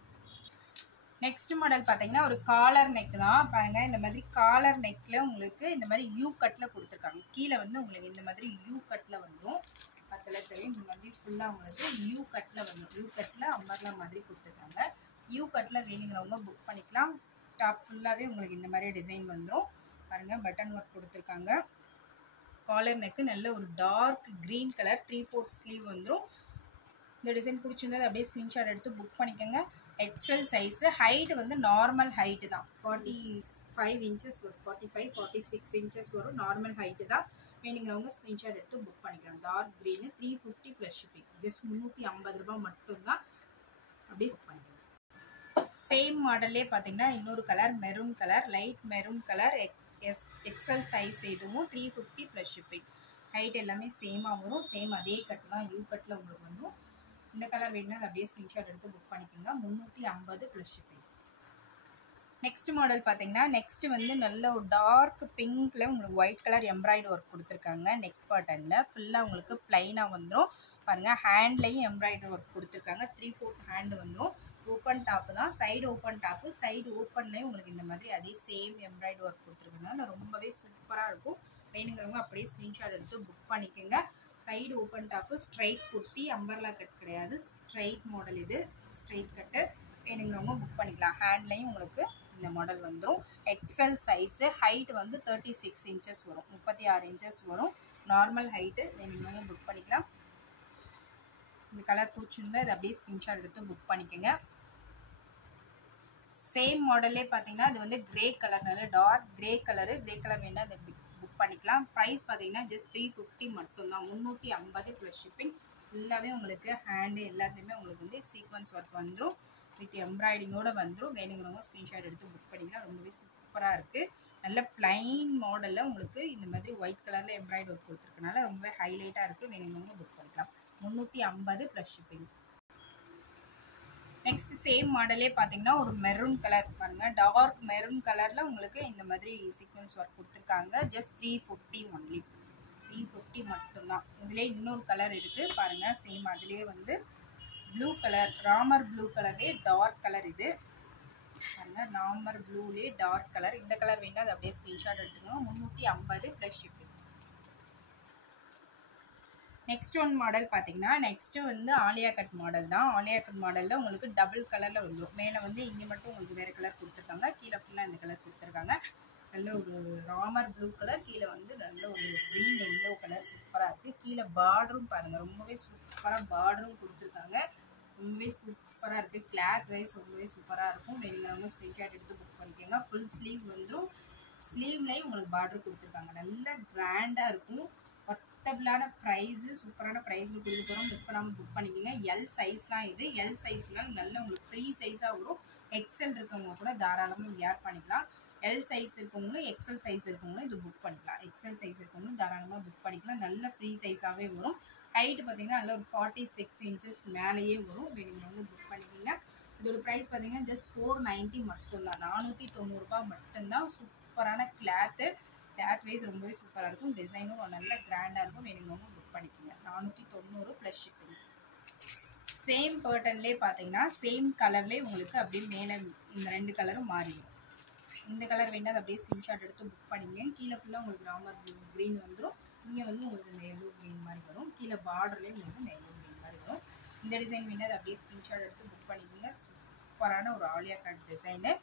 நெக்ஸ்ட் மாடல் பார்த்தீங்கன்னா ஒரு காலர் நெக் தான். பாருங்கள், இந்த மாதிரி காலர் நெக்கில் உங்களுக்கு இந்த மாதிரி யூ கட்டில் கொடுத்துருக்காங்க. கீழே வந்து உங்களுக்கு இந்த மாதிரி யூ கட்டில் வந்துடும். பார்த்தாலே தெரியும். இந்த மாதிரி ஃபுல்லாக உங்களுக்கு யூ கட்டில் வந்துடும். யூ கட்டில் அம்பர்லா மாதிரி கொடுத்துருக்காங்க. யூ கட்டில் வேணுங்கிறவங்க புக் பண்ணிக்கலாம். டாப் ஃபுல்லாகவே உங்களுக்கு இந்த மாதிரி டிசைன் வந்துடும். பாருங்கள், பட்டன் ஒர்க் கொடுத்துருக்காங்க. காலர் நெக்கு நல்ல ஒரு டார்க் க்ரீன் கலர் 3/4 ஸ்லீவ் வந்துடும். இந்த டிசைன் பிடிச்சிருந்தது அப்படியே ஸ்க்ரீன்ஷாட் எடுத்து புக் பண்ணிக்கோங்க. XL size. ஹைட்டு வந்து நார்மல் ஹைட்டு தான், 45 இன்ச்சஸ் வரும். 45-46 இன்ச்சஸ் வரும். நார்மல் ஹைட்டு தான். வேணுங்கிறவங்க ஸ்க்ரீன்ஷாட் எடுத்து புக் பண்ணிக்கலாம். Dark green 350 plus shipping. Just 350 ரூபா மட்டும்தான். அப்படியே புக் பண்ணிக்கலாம். சேம் மாடல்லே பார்த்தீங்கன்னா இன்னொரு colour maroon colour, light maroon colour, XL size. இதுவும் 350 ப்ளஸ் ஷிப்பிங். ஹைட் எல்லாமே சேமாக வரும். சேம் அதே கட்டு தான், யூ கட்டில் உங்களுக்கு வந்துடும். இந்த கலர் வேணும்னா அப்படியே ஸ்க்ரீன்ஷாட் எடுத்து புக் பண்ணிக்கோங்க. 350 ப்ளஸ் ஷிப்பிங். நெக்ஸ்ட் மாடல் பார்த்தீங்கன்னா நெக்ஸ்ட் வந்து நல்ல ஒரு டார்க் பிங்க்ல உங்களுக்கு ஒயிட் கலர் எம்ப்ராய்டு ஒர்க் கொடுத்துருக்காங்க. நெக் பாட்டனில் ஃபுல்லாக உங்களுக்கு பிளைனாக வந்துடும். பாருங்கள், ஹேண்ட்லையும் எம்ப்ராய்டு ஒர்க் கொடுத்துருக்காங்க. 3/4 ஹேண்டு வந்துடும். ஓப்பன் டாப்பு தான், சைடு ஓப்பன் டாப்பு. சைடு ஓப்பன்லேயும் உங்களுக்கு இந்த மாதிரி அதே சேம் எம்ப்ராய்டு ஒர்க் கொடுத்துருக்கனால ரொம்பவே சூப்பராக இருக்கும். வேணுங்கிறவங்க அப்படியே ஸ்க்ரீன்ஷாட் எடுத்து புக் பண்ணிக்கோங்க. Side open top, straight kurti, umbrella cut கிடையாது, ஸ்ட்ரைட் மாடல். இது ஸ்ட்ரைட் கட்டு. வேணுங்கிறவங்க புக் பண்ணிக்கலாம். ஹேண்ட்லையும் உங்களுக்கு இந்த மாடல் வந்துடும். XL size. ஹைட் வந்து 36 இன்ச்சஸ் வரும், 36 இன்ச்சஸ் வரும். Normal height. வேணுங்கிறவங்க புக் பண்ணிக்கலாம். இந்த கலர் பிடிச்சிருந்தா இதை அப்படியே ஸ்க்ரீன்ஷாட் எடுத்து புக் பண்ணிக்கோங்க. சேம் மாடல்லே பார்த்தீங்கன்னா இது வந்து கிரே கலர், நல்ல dark grey colour. Grey colour வேணால் அதை புக் பண்ணிக்கலாம். ப்ரைஸ் பார்த்தீங்கன்னா ஜஸ்ட் 350 மட்டும்தான். 350 ப்ளஸ் ஷிப்பிங். ஃபுல்லாகவே உங்களுக்கு ஹேண்டு எல்லாத்துலேயுமே உங்களுக்கு வந்து சீக்வன்ஸ் ஒர்க் வந்துடும். வித் எம்ப்ராய்டிங்கோடு வந்துடும். வேணுங்கிறவங்க ஸ்க்ரீன்ஷாட் எடுத்து புக் பண்ணிக்கலாம். ரொம்பவே சூப்பராக இருக்குது. நல்ல பிளைன் மாடலில் உங்களுக்கு இந்த மாதிரி ஒயிட் கலரில் எம்ப்ராய்டு ஒர்க் கொடுத்துருக்கனால ரொம்பவே ஹைலைட்டாக இருக்குது. வேணுங்கிறவங்க புக் பண்ணிக்கலாம். 350 ப்ளஸ் ஷிப்பிங். நெக்ஸ்ட் சேம் மாடலே பார்த்தீங்கன்னா ஒரு மெரூன் கலர். பாருங்கள், டார்க் மெரூன் கலரில் உங்களுக்கு இந்த மாதிரி சீக்வன்ஸ் ஒர்க் கொடுத்துருக்காங்க. Just 350 only. 350 மட்டும்தான். இதிலே இன்னொரு கலர் இருக்குது பாருங்கள். சேம் அதிலே வந்து ப்ளூ கலர், ராமர் ப்ளூ கலர்லே டார்க் கலர். இது பாருங்கள், ராமர் ப்ளூலே டார்க் கலர். இந்த கலர் வேணால் அது அப்படியே ஸ்க்ரீன்ஷாட் எடுத்துக்கோங்க. 350 plus shipping. Next one model பார்த்தீங்கன்னா நெக்ஸ்ட்டு வந்து ஆலியா கட் மாடல் தான். ஆலியா கட் மாடலில் உங்களுக்கு டபுள் கலரில் வந்துடும். மேலே வந்து இங்கே மட்டும் உங்களுக்கு வேறு கலர் கொடுத்துருக்காங்க, கீழே ஃபுல்லாக இந்த கலர் கொடுத்துருக்காங்க. நல்ல ஒரு ராமர் ப்ளூ கலர், கீழே வந்து நல்ல ஒரு க்ரீன் எல்லோ கலர். சூப்பராக இருக்குது. கீழே பார்டரும் பாருங்கள், ரொம்பவே சூப்பராக பார்டரும் கொடுத்துருக்காங்க. ரொம்பவே சூப்பராக இருக்குது. கிளாத் வைஸ் ரொம்பவே சூப்பராக இருக்கும். வேணுங்கிறவங்க ஸ்க்ரீன்ஷாட் எடுத்து புக் பண்ணிக்கோங்க. ஃபுல் ஸ்லீவ் வந்துடும். ஸ்லீவ்லேயும் உங்களுக்கு பார்டர் கொடுத்துருக்காங்க. நல்ல கிராண்டாக இருக்கும். ஒர்த்தபிளான ப்ரைஸு, சூப்பரான ப்ரைஸில் கொடுக்க போகிறோம். மிஸ் பண்ணாமல் புக் பண்ணிக்கோங்க. எல் சைஸ் தான் இது. எல் சைஸ்னால் நல்ல உங்களுக்கு ஃப்ரீ சைஸாக வரும். எக்ஸல் இருக்கவங்க கூட தாராளமாக வியர் பண்ணிக்கலாம். எல் சைஸ் இருக்கவங்களும் எக்ஸல் சைஸ் இருக்கவங்களும் இது புக் பண்ணிக்கலாம். எக்ஸல் சைஸ் இருக்கவங்களும் தாராளமாக புக் பண்ணிக்கலாம். நல்ல ஃப்ரீ சைஸாகவே வரும். ஹைட்டு பார்த்தீங்கன்னா நல்ல ஒரு 46 இன்ச்சஸ் மேலேயே வரும். வேணுங்கிறவங்க புக் பண்ணிக்கோங்க. இதோட ப்ரைஸ் பார்த்தீங்கன்னா ஜஸ்ட் 490 மட்டும்தான். 490 ரூபா மட்டும்தான். சூப்பரான கிளாத்து. கிளாத் வைஸ் ரொம்பவே சூப்பராக இருக்கும். டிசைனும் நல்ல கிராண்டாக இருக்கும். வேணுங்கிறவங்க புக் பண்ணிக்கோங்க. 490 ப்ளஸ் ஷிப்பிங். சேம் பேட்டர்ன்லேயே பார்த்தீங்கன்னா சேம் கலர்லேயே உங்களுக்கு அப்படியே மேலே இந்த 2 கலரும் மாறிடும். இந்த கலர் வேண்டாம் அப்படியே ஸ்க்ரீன்ஷாட் எடுத்து புக் பண்ணிங்க. கீழே ஃபுல்லாக உங்களுக்கு ராமர் க்ரீன் வந்துடும். இங்கே வந்து உங்களுக்கு இந்த எல்லோ க்ரீன் மாதிரி வரும். கீழே பார்டர்லேயே உங்களுக்கு இந்த எல்லோ க்ரீன் மாதிரி வரும். இந்த டிசைன் வேண்டாம் அப்படியே ஸ்க்ரீன்ஷாட் எடுத்து புக் பண்ணிக்கோங்க. சூப்பரான ஒரு ஆலியா கட் டிசைனு.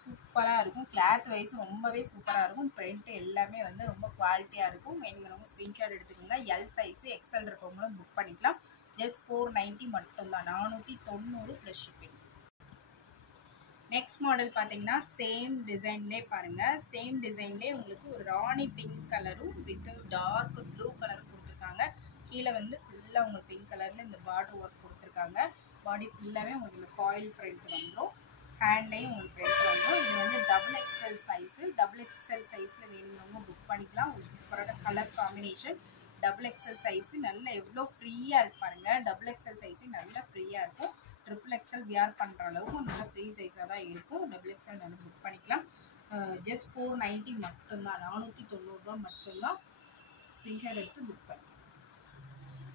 சூப்பராக இருக்கும். கிளாத் வைஸ் ரொம்பவே சூப்பராக இருக்கும். பிரிண்ட் எல்லாமே வந்து ரொம்ப குவாலிட்டியாக இருக்கும். வேணுங்கிறவங்க ஸ்க்ரீன்ஷாட் எடுத்துக்கோங்க. எல் சைஸு எக்ஸல் இருக்கவங்களும் புக் பண்ணிக்கலாம். ஜஸ்ட் 490 மட்டும்தான். 490 ப்ளஸ் ஷிப்பிங். நெக்ஸ்ட் மாடல் பார்த்தீங்கன்னா சேம் டிசைன்லேயே பாருங்கள். சேம் டிசைன்லேயே உங்களுக்கு ஒரு ராணி பிங்க் கலரும் வித் டார்க் ப்ளூ கலரும் கொடுத்துருக்காங்க. கீழே வந்து ஃபுல்லாக உங்களுக்கு பிங்க் கலரில் இந்த பார்டர் ஒர்க் கொடுத்துருக்காங்க. பாடி ஃபுல்லாகவே உங்களுக்கு இந்த ஃபாயில் பிரிண்ட் வந்துடும். ஹேண்ட்லேயும் உங்களுக்கு பிரிண்ட் வந்துடும். இது வந்து double XL size. Double XL சைஸில் வேணுங்கிறவங்க புக் பண்ணிக்கலாம். ஒரு சூப்பரான colour combination. Double XL size நல்ல எவ்வளோ ஃப்ரீயாக இருப்பாருங்க. டபுள் எக்ஸல் சைஸு நல்லா ஃப்ரீயாக இருக்கும். ட்ரிபிள் எக்ஸல் வியர் பண்ணுற அளவுக்கு நல்லா ஃப்ரீ சைஸாக தான் இருக்கும். டபுள் எக்ஸல் நல்லா புக் பண்ணிக்கலாம். ஜஸ்ட் 490 மட்டும்தான். 490 ரூபா மட்டும்தான். ஸ்க்ரீன்ஷாட் எடுத்து புக் பண்ணி.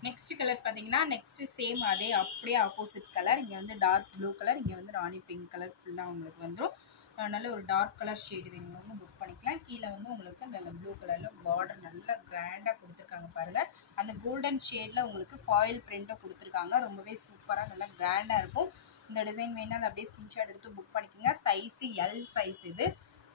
நெக்ஸ்ட் கலர் பார்த்தீங்கன்னா நெக்ஸ்ட்டு சேம் அதே அப்படியே ஆப்போசிட் கலர். இங்கே வந்து டார்க் ப்ளூ கலர், இங்கே வந்து ராணி பிங்க் கலர் ஃபுல்லாக உங்களுக்கு வந்துடும். நல்ல ஒரு டார்க் கலர் ஷேடு வேணும்னு புக் பண்ணிக்கலாம். கீழே வந்து உங்களுக்கு நல்ல ப்ளூ கலரில் பார்டர் நல்லா கிராண்டாக கொடுத்துருக்காங்க பாருங்கள். அந்த கோல்டன் ஷேடில் உங்களுக்கு ஃபாயில் பிரிண்ட்டும் கொடுத்துருக்காங்க. ரொம்பவே சூப்பராக நல்லா கிராண்டாக இருக்கும். இந்த டிசைன் வேணால் அதை அப்படியே ஸ்க்ரீன்ஷாட் எடுத்து புக் பண்ணிக்கோங்க. சைஸு எல் சைஸ், இது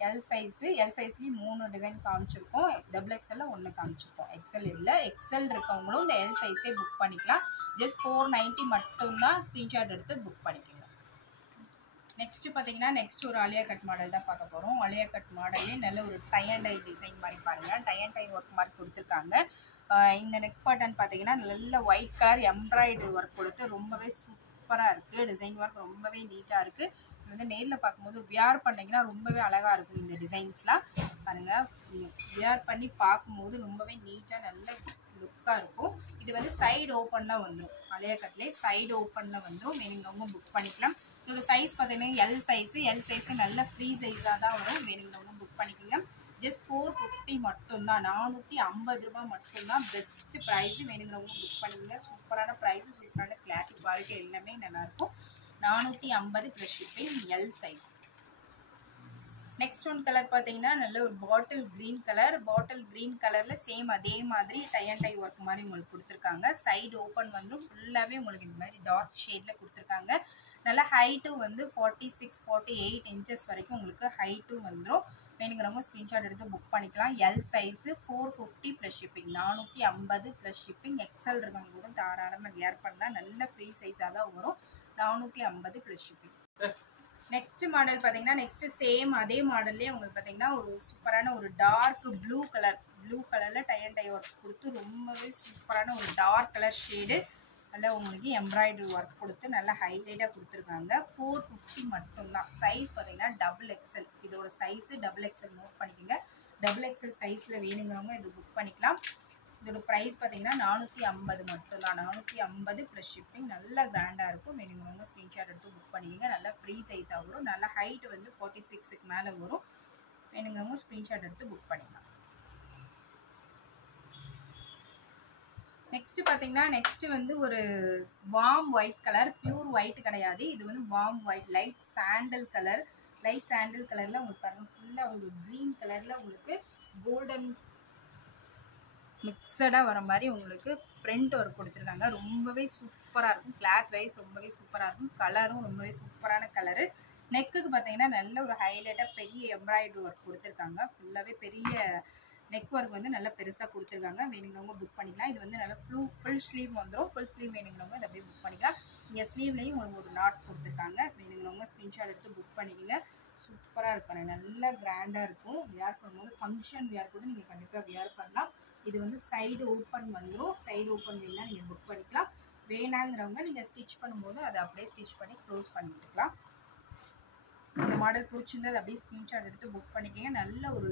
எல் சைஸ்லேயும் 3 டிசைன் காமிச்சிருக்கோம். XXL 1 காமிச்சிருக்கோம். எக்ஸல் இல்லை, எக்ஸல் இருக்கவங்களும் இந்த எல் சைஸே புக் பண்ணிக்கலாம். ஜஸ்ட் 490 மட்டும்தான். ஸ்க்ரீன்ஷாட் எடுத்து புக் பண்ணிக்கோங்க. நெக்ஸ்ட் பார்த்தீங்கன்னா நெக்ஸ்ட் ஒரு அலியா கட் மாடல் தான் பார்க்க போகிறோம். அலியா கட் மாடல்லே நல்ல ஒரு டை அண்ட் டை டிசைன் மாதிரி பாருங்கள். டை அண்ட் டை ஒர்க் மாதிரி கொடுத்துருக்காங்க. இந்த நெக் பாட்டன் பார்த்தீங்கன்னா நல்ல ஒயிட் கலர் எம்ப்ராய்டரி ஒர்க் கொடுத்து ரொம்பவே சூப்பராக இருக்குது. டிசைன் ஒர்க் ரொம்பவே நீட்டாக இருக்குது. இது வந்து நேரில் பார்க்கும்போது வியர் பண்ணிங்கன்னா ரொம்பவே அழகாக இருக்கும். இந்த டிசைன்ஸ்லாம் பாருங்கள், வியர் பண்ணி பார்க்கும்போது ரொம்பவே நீட்டாக நல்ல லுக்காக இருக்கும். இது வந்து சைடு ஓப்பனில் வந்துடும். அலியா கட்லேயே சைடு ஓப்பனில் வந்துடும். வேணுங்கிறவங்க புக் பண்ணிக்கலாம். இதோட சைஸ் பார்த்தீங்கன்னா எல் சைஸு நல்ல ஃப்ரீ சைஸாக தான் வரும். வேணுங்கிறவங்க புக் பண்ணிக்கோங்க. ஜஸ்ட் 450 மட்டும்தான். 450 ரூபா மட்டும்தான். Best price. வேணுங்கிறவங்க புக் பண்ணிக்கோங்க. சூப்பரான ப்ரைஸு, சூப்பரான கிளாரிட்டி, குவாலிட்டி எல்லாமே நல்லாயிருக்கும். 450 plus shipping, L size. Next one colour பார்த்தீங்கன்னா நல்ல ஒரு பாட்டில் க்ரீன் கலரில் சேம் அதே மாதிரி டை அண்ட் டை ஒர்க் மாதிரி உங்களுக்கு கொடுத்துருக்காங்க. சைடு ஓப்பன் வந்துடும். ஃபுல்லாகவே உங்களுக்கு இந்த மாதிரி டார்க் ஷேடில் கொடுத்துருக்காங்க. நல்லா ஹைட்டும் வந்து 46-48 இன்ச்சஸ் வரைக்கும் உங்களுக்கு ஹைட்டும் வந்துடும். வேணுங்கிறவங்க ஸ்க்ரீன்ஷாட் எடுத்து புக் பண்ணிக்கலாம். L size 450 plus shipping, 450 plus shipping. XL இருக்கவங்க கூட தாராளமாக வியர் பண்ணலாம். நல்ல ஃப்ரீ சைஸாக தான் வரும். 450 ப்ளஸ் ஷிப்பிங். நெக்ஸ்ட் மாடல் பார்த்தீங்கன்னா நெக்ஸ்ட் சேம் அதே மாடல்லே உங்களுக்கு பார்த்தீங்கன்னா ஒரு சூப்பரான ஒரு டார்க் ப்ளூ கலரில் டை அண்ட் டை ஒர்க் கொடுத்து ரொம்பவே சூப்பரான ஒரு டார்க் கலர் ஷேடு நல்லா உங்களுக்கு எம்ப்ராய்டரி ஒர்க் கொடுத்து நல்லா ஹைலைட்டாக கொடுத்துருக்காங்க. 450 மட்டும்தான். சைஸ் பார்த்தீங்கன்னா XXL. இதோட சைஸு XXL நோட் பண்ணிக்கோங்க. XXL சைஸில் வேணுங்கிறவங்க இது புக் பண்ணிக்கலாம். இதோட ப்ரைஸ் பார்த்தீங்கன்னா 450 மட்டும்தான். 450 ப்ளஸ் ஷிப்பிங். நல்லா கிராண்டாக இருக்கும். வேணுங்கிறவங்க ஸ்க்ரீன்ஷாட் எடுத்து புக் பண்ணிக்கோங்க. நல்லா ஃப்ரீ சைஸாக வரும். நல்லா ஹைட் வந்து 46க்கு மேலே வரும். வேணுங்கிறவங்க ஸ்க்ரீன்ஷாட் எடுத்து புக் பண்ணிக்கலாம். நெக்ஸ்ட் பார்த்தீங்கன்னா நெக்ஸ்ட் வந்து ஒரு warm white colour, pure white கிடையாது. இது வந்து வார்ம் ஒயிட், லைட் சாண்டல் கலரில் உங்களுக்கு பாருங்கள். ஃபுல்லாக ஒரு க்ரீன் கலரில் உங்களுக்கு கோல்டன் மிக்சடாக வர மாதிரி உங்களுக்கு பிரிண்ட் ஒர்க் கொடுத்துருக்காங்க. ரொம்பவே சூப்பராக இருக்கும். கிளாத் வைஸ் ரொம்பவே சூப்பராக இருக்கும். கலரும் ரொம்பவே சூப்பரான கலரு. நெக்குக்கு பார்த்தீங்கன்னா நல்ல ஒரு ஹைலைட்டாக பெரிய எம்ப்ராய்டரி ஒர்க் கொடுத்துருக்காங்க. ஃபுல்லாகவே பெரிய நெக் ஒர்க் வந்து நல்லா பெருசாக கொடுத்துருக்காங்க. வேணுங்கிறவங்க புக் பண்ணிக்கலாம். இது வந்து நல்லா ஃபுல் ஸ்லீவ் வந்துடும். ஃபுல் ஸ்லீவ் வேணுங்கிறவங்க இதை அப்படியே புக் பண்ணிக்கலாம். இங்கே ஸ்லீவ்லேயும் உங்களுக்கு ஒரு நாட் கொடுத்துருக்காங்க. வேணுங்கிறவங்க ஸ்க்ரீன்ஷாட் எடுத்து புக் பண்ணிக்கோங்க. சூப்பராக இருக்கும். நல்லா கிராண்டாக இருக்கும். வியர் பண்ணும்போது ஃபங்க்ஷன் வியர் கூட நீங்கள் கண்டிப்பாக வியர் பண்ணலாம். இது வந்து சைடு ஓப்பன் வந்துடும். சைடு ஓப்பன் வேணால் நீங்கள் புக் பண்ணிக்கலாம். வேணாங்கிறவங்க நீங்கள் ஸ்டிச் பண்ணும்போது அதை அப்படியே ஸ்டிச் பண்ணி க்ளோஸ் பண்ணிக்கலாம். இந்த மாடல் பிடிச்சிருந்தது அப்படியே ஸ்க்ரீன்ஷாட் எடுத்து புக் பண்ணிக்கோங்க. நல்ல ஒரு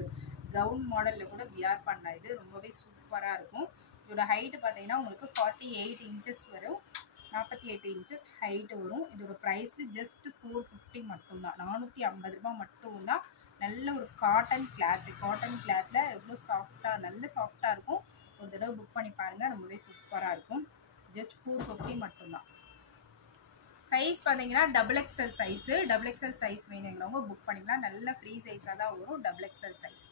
கவுன் மாடலில் கூட வியர் பண்ணலாம். இது ரொம்பவே சூப்பராக இருக்கும். இதோட ஹைட்டு பார்த்தீங்கன்னா உங்களுக்கு 48 இன்ச்சஸ் வரும். 48 இன்ச்சஸ் ஹைட்டு வரும். இதோட ப்ரைஸு ஜஸ்ட் 450 மட்டும்தான். 450 ரூபா மட்டும்தான். நல்ல ஒரு காட்டன் கிளாத்தில் எவ்வளோ சாஃப்டாக, நல்ல சாஃப்டாக இருக்கும். ஒரு தடவை புக் பண்ணி பாருங்கள். ரொம்பவே சூப்பராக இருக்கும். ஜஸ்ட் 450 மட்டும்தான். சைஸ் பார்த்தீங்கன்னா XXL சைஸ் வேணுங்கிறவங்க புக் பண்ணிக்கலாம். நல்ல ஃப்ரீ சைஸாக தான் வரும். XXL size.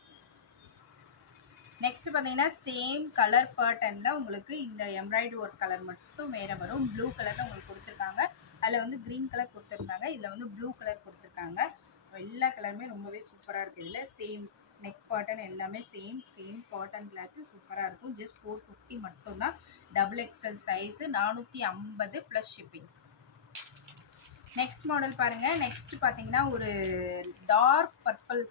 நெக்ஸ்ட் பார்த்தீங்கன்னா சேம் கலர் பேட்டர்னில் உங்களுக்கு இந்த எம்ப்ராய்டரி ஒர்க் கலர் மட்டும் வேறு வரும். ப்ளூ கலரில் உங்களுக்கு கொடுத்துருக்காங்க. அதில் வந்து க்ரீன் கலர் கொடுத்துருக்காங்க. இதில் வந்து ப்ளூ கலர் கொடுத்துருக்காங்க. எல்லா கலருமே ரொம்பவே சூப்பராக இருக்குது. இதில் சேம் நெக் பேட்டர்ன் எல்லாமே சேம் காட்டன் கிளாத்து சூப்பராக இருக்கும். ஜஸ்ட் 450 மட்டும்தான். XXL size, 450 plus shipping. Next model பாருங்கள். நெக்ஸ்ட் பார்த்தீங்கன்னா ஒரு டார்க் பர்பிள்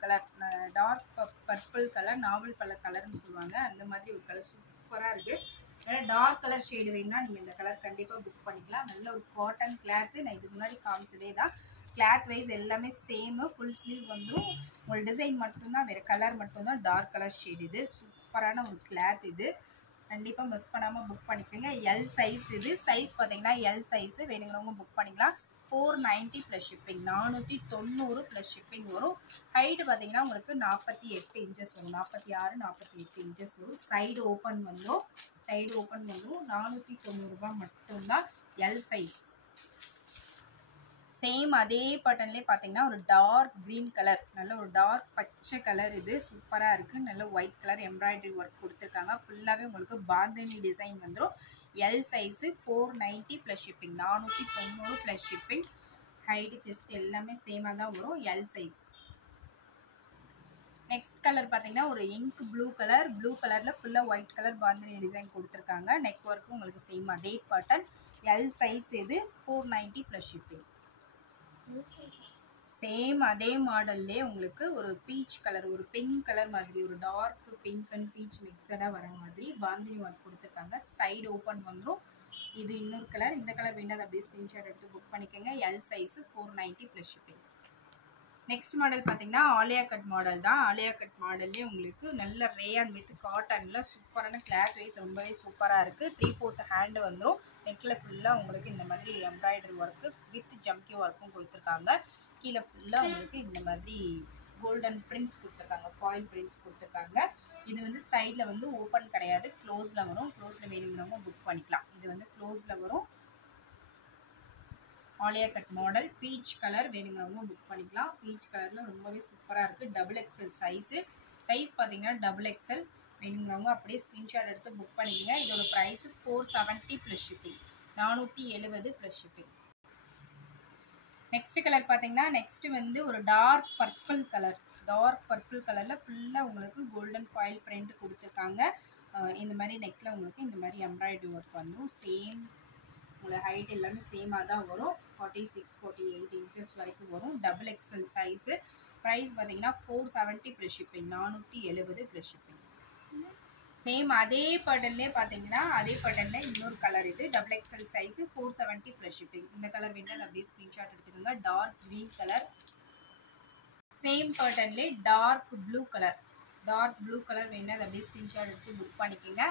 கலர், நாவல் கலர்னு சொல்லுவாங்க. அந்த மாதிரி ஒரு கலர் சூப்பராக இருக்குது. ஏன்னா டார்க் கலர் ஷேடு வேணும்னா நீங்கள் இந்த கலர் கண்டிப்பாக புக் பண்ணிக்கலாம். நல்ல ஒரு காட்டன் கிளாத்து. நான் இதுக்கு முன்னாடி காமிச்சதே தான். கிளாத் வைஸ் எல்லாமே சேமு. ஃபுல் ஸ்லீவ் வந்துடும். உங்களுக்கு டிசைன் மட்டும்தான், வேறு கலர் மட்டும்தான் டார்க் கலர் ஷேடு. இது சூப்பரான ஒரு கிளாத். இது கண்டிப்பாக மிஸ் பண்ணாமல் புக் பண்ணிக்கோங்க. L size. இது சைஸ் பார்த்தீங்கன்னா எல் சைஸு. வேணுங்கிறவங்க புக் பண்ணிக்கலாம். 490 ப்ளஸ் ஷிப்பிங், 490 ப்ளஸ் ஷிப்பிங் வரும். ஹைட்டு பார்த்தீங்கன்னா உங்களுக்கு 48 இன்ச்சஸ் வரும். 46-48 இன்ச்சஸ் வரும். சைடு ஓப்பன் வந்துடும். 490 ரூபா மட்டும்தான். L size. சேம் அதே பேட்டர்ன்லேயே பார்த்தீங்கன்னா ஒரு டார்க் க்ரீன் கலர், நல்ல ஒரு டார்க் பச்சை கலர், இது சூப்பராக இருக்குது. நல்ல ஒயிட் கலர் எம்ப்ராய்டரி ஒர்க் கொடுத்துருக்காங்க. ஃபுல்லாகவே உங்களுக்கு பாந்தனி டிசைன் வந்துடும். L size 490 plus shipping, 490 plus shipping. Height chest எல்லாமே சேமாக தான் வரும். L size. நெக்ஸ்ட் கலர் பார்த்தீங்கன்னா ஒரு இங்க் ப்ளூ கலர், ப்ளூ கலரில் ஃபுல்லாக ஒயிட் கலர் பாந்தனி டிசைன் கொடுத்துருக்காங்க. நெக் ஒர்க்கு உங்களுக்கு சேம் அதே பேட்டர்ன். எல் சைஸ் இது 490 ப்ளஸ் ஷிப்பிங். சேம் அதே மாடல்லே உங்களுக்கு ஒரு பீச் கலர், ஒரு பிங்க் கலர் மாதிரி, ஒரு டார்க் பிங்க் அண்ட் பீச் மிக்சடாக வர மாதிரி பாந்தினி ஒர்க் கொடுத்துருக்காங்க. சைடு ஓப்பன் வந்துடும். இது இன்னொரு கலர். இந்த கலர் வேண்டாம் அப்படியே ஸ்க்ரீன்ஷாட் எடுத்து புக் பண்ணிக்கோங்க. L size 490 plus shipping. Next model பார்த்தீங்கன்னா ஆலியா கட் மாடல் தான். ஆலியா கட் மாடல்லே உங்களுக்கு நல்ல ரேயான் வித் காட்டனில் சூப்பரான கிளாத் வைஸ் ரொம்பவே சூப்பராக இருக்குது. 3/4 ஹேண்டு வந்துடும். நெக்கில் ஃபுல்லாக உங்களுக்கு இந்த மாதிரி எம்ப்ராய்டரி ஒர்க்கு வித் ஜம்கி ஒர்க்கும் கொடுத்துருக்காங்க. கீழே ஃபுல்லாக உங்களுக்கு இந்த மாதிரி கோல்டன் பிரிண்ட்ஸ் கொடுத்துருக்காங்க, ஃபாயில் பிரிண்ட்ஸ் கொடுத்துருக்காங்க. இது வந்து சைடில் வந்து ஓப்பன் கிடையாது, க்ளோஸில் வரும். க்ளோஸில் வேணுங்கிறவங்க புக் பண்ணிக்கலாம். இது வந்து க்ளோஸில் வரும். Alia cut model peach colour வேணுங்கிறவங்க புக் பண்ணிக்கலாம். பீச் கலரில் ரொம்பவே சூப்பராக இருக்குது. Double XL size. சைஸ் பார்த்தீங்கன்னா டபுள் எக்ஸல். வேணுங்கிறவங்க அப்படியே ஸ்க்ரீன்ஷாட் எடுத்து புக் பண்ணிக்கோங்க. இதோட price 470 plus shipping, 470 plus shipping. Next colour பார்த்தீங்கன்னா நெக்ஸ்ட் வந்து ஒரு dark purple colour. Dark purple கலரில் ஃபுல்லாக உங்களுக்கு கோல்டன் ஃபாயில் பிரிண்ட் கொடுத்துருக்காங்க. இந்த மாதிரி நெக்கில் உங்களுக்கு இந்த மாதிரி எம்ப்ராய்டரி ஒர்க் வந்துடும். சேம் உங்களுக்கு ஹைட் எல்லாமே சேமாக தான் வரும். 46-48 இன்ச்சஸ் வரைக்கும் வரும். Double XL size. ப்ரைஸ் பார்த்தீங்கன்னா 470 plus shipping, 470 plus shipping. Same அதே பேட்டர்ன்லேயே பார்த்தீங்கன்னா அதே பேட்டர்னில் இன்னொரு கலர். இது double XL size 470 plus shipping. இந்த கலர் வேண்டாம் அப்படியே ஸ்க்ரீன்ஷாட் எடுத்துக்கோங்க. Dark green colour. சேம் பேட்டர்ன்லேயே dark blue colour. Dark blue colour வேண்டாம் அப்படியே ஸ்க்ரீன்ஷாட் எடுத்து புக் பண்ணிக்கோங்க.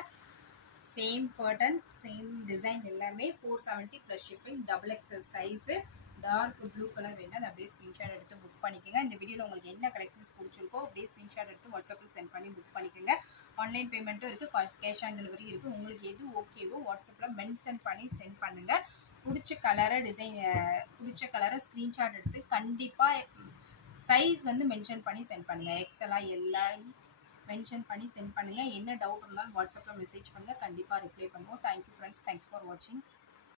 சேம் பேட்டர்ன், சேம் டிசைன் எல்லாமே 470 plus shipping. Double XL size. Dark blue colour வேண்டாம் அப்படியே ஸ்க்ரீன்ஷாட் எடுத்து புக் பண்ணிக்கோங்க. இந்த வீடியோவில் உங்களுக்கு என்ன கலெக்ஷன்ஸ் பிடிச்சிருக்கோ அப்படியே ஸ்க்ரீன்ஷாட் எடுத்து வாட்ஸ்அப்பில் சென்ட் பண்ணி புக் பண்ணிக்கோங்க. ஆன்லைன் பேமெண்ட்டும் இருக்குது, கேஷ் ஆன் டெலிவரி இருக்குது. உங்களுக்கு எது ஓகேவோ வாட்ஸ்அப்பில் மென்ஷன் பண்ணி சென்ட் பண்ணுங்கள். பிடிச்ச கலரை பிடிச்ச கலரை ஸ்க்ரீன்ஷாட் எடுத்து கண்டிப்பாக சைஸ் வந்து மென்ஷன் பண்ணி சென்ட் பண்ணுங்கள். எக்ஸலாக எல்லாம் மென்ஷன் பண்ணி சென்ட் பண்ணுங்கள். என்ன டவுட் இருந்தாலும் வாட்ஸ்அப்பில் மெசேஜ் பண்ணுங்கள், கண்டிப்பாக ரிப்ளை பண்ணுவோம். தேங்க்யூ ஃப்ரெண்ட்ஸ், தேங்க்ஸ் ஃபார் வாட்சிங்.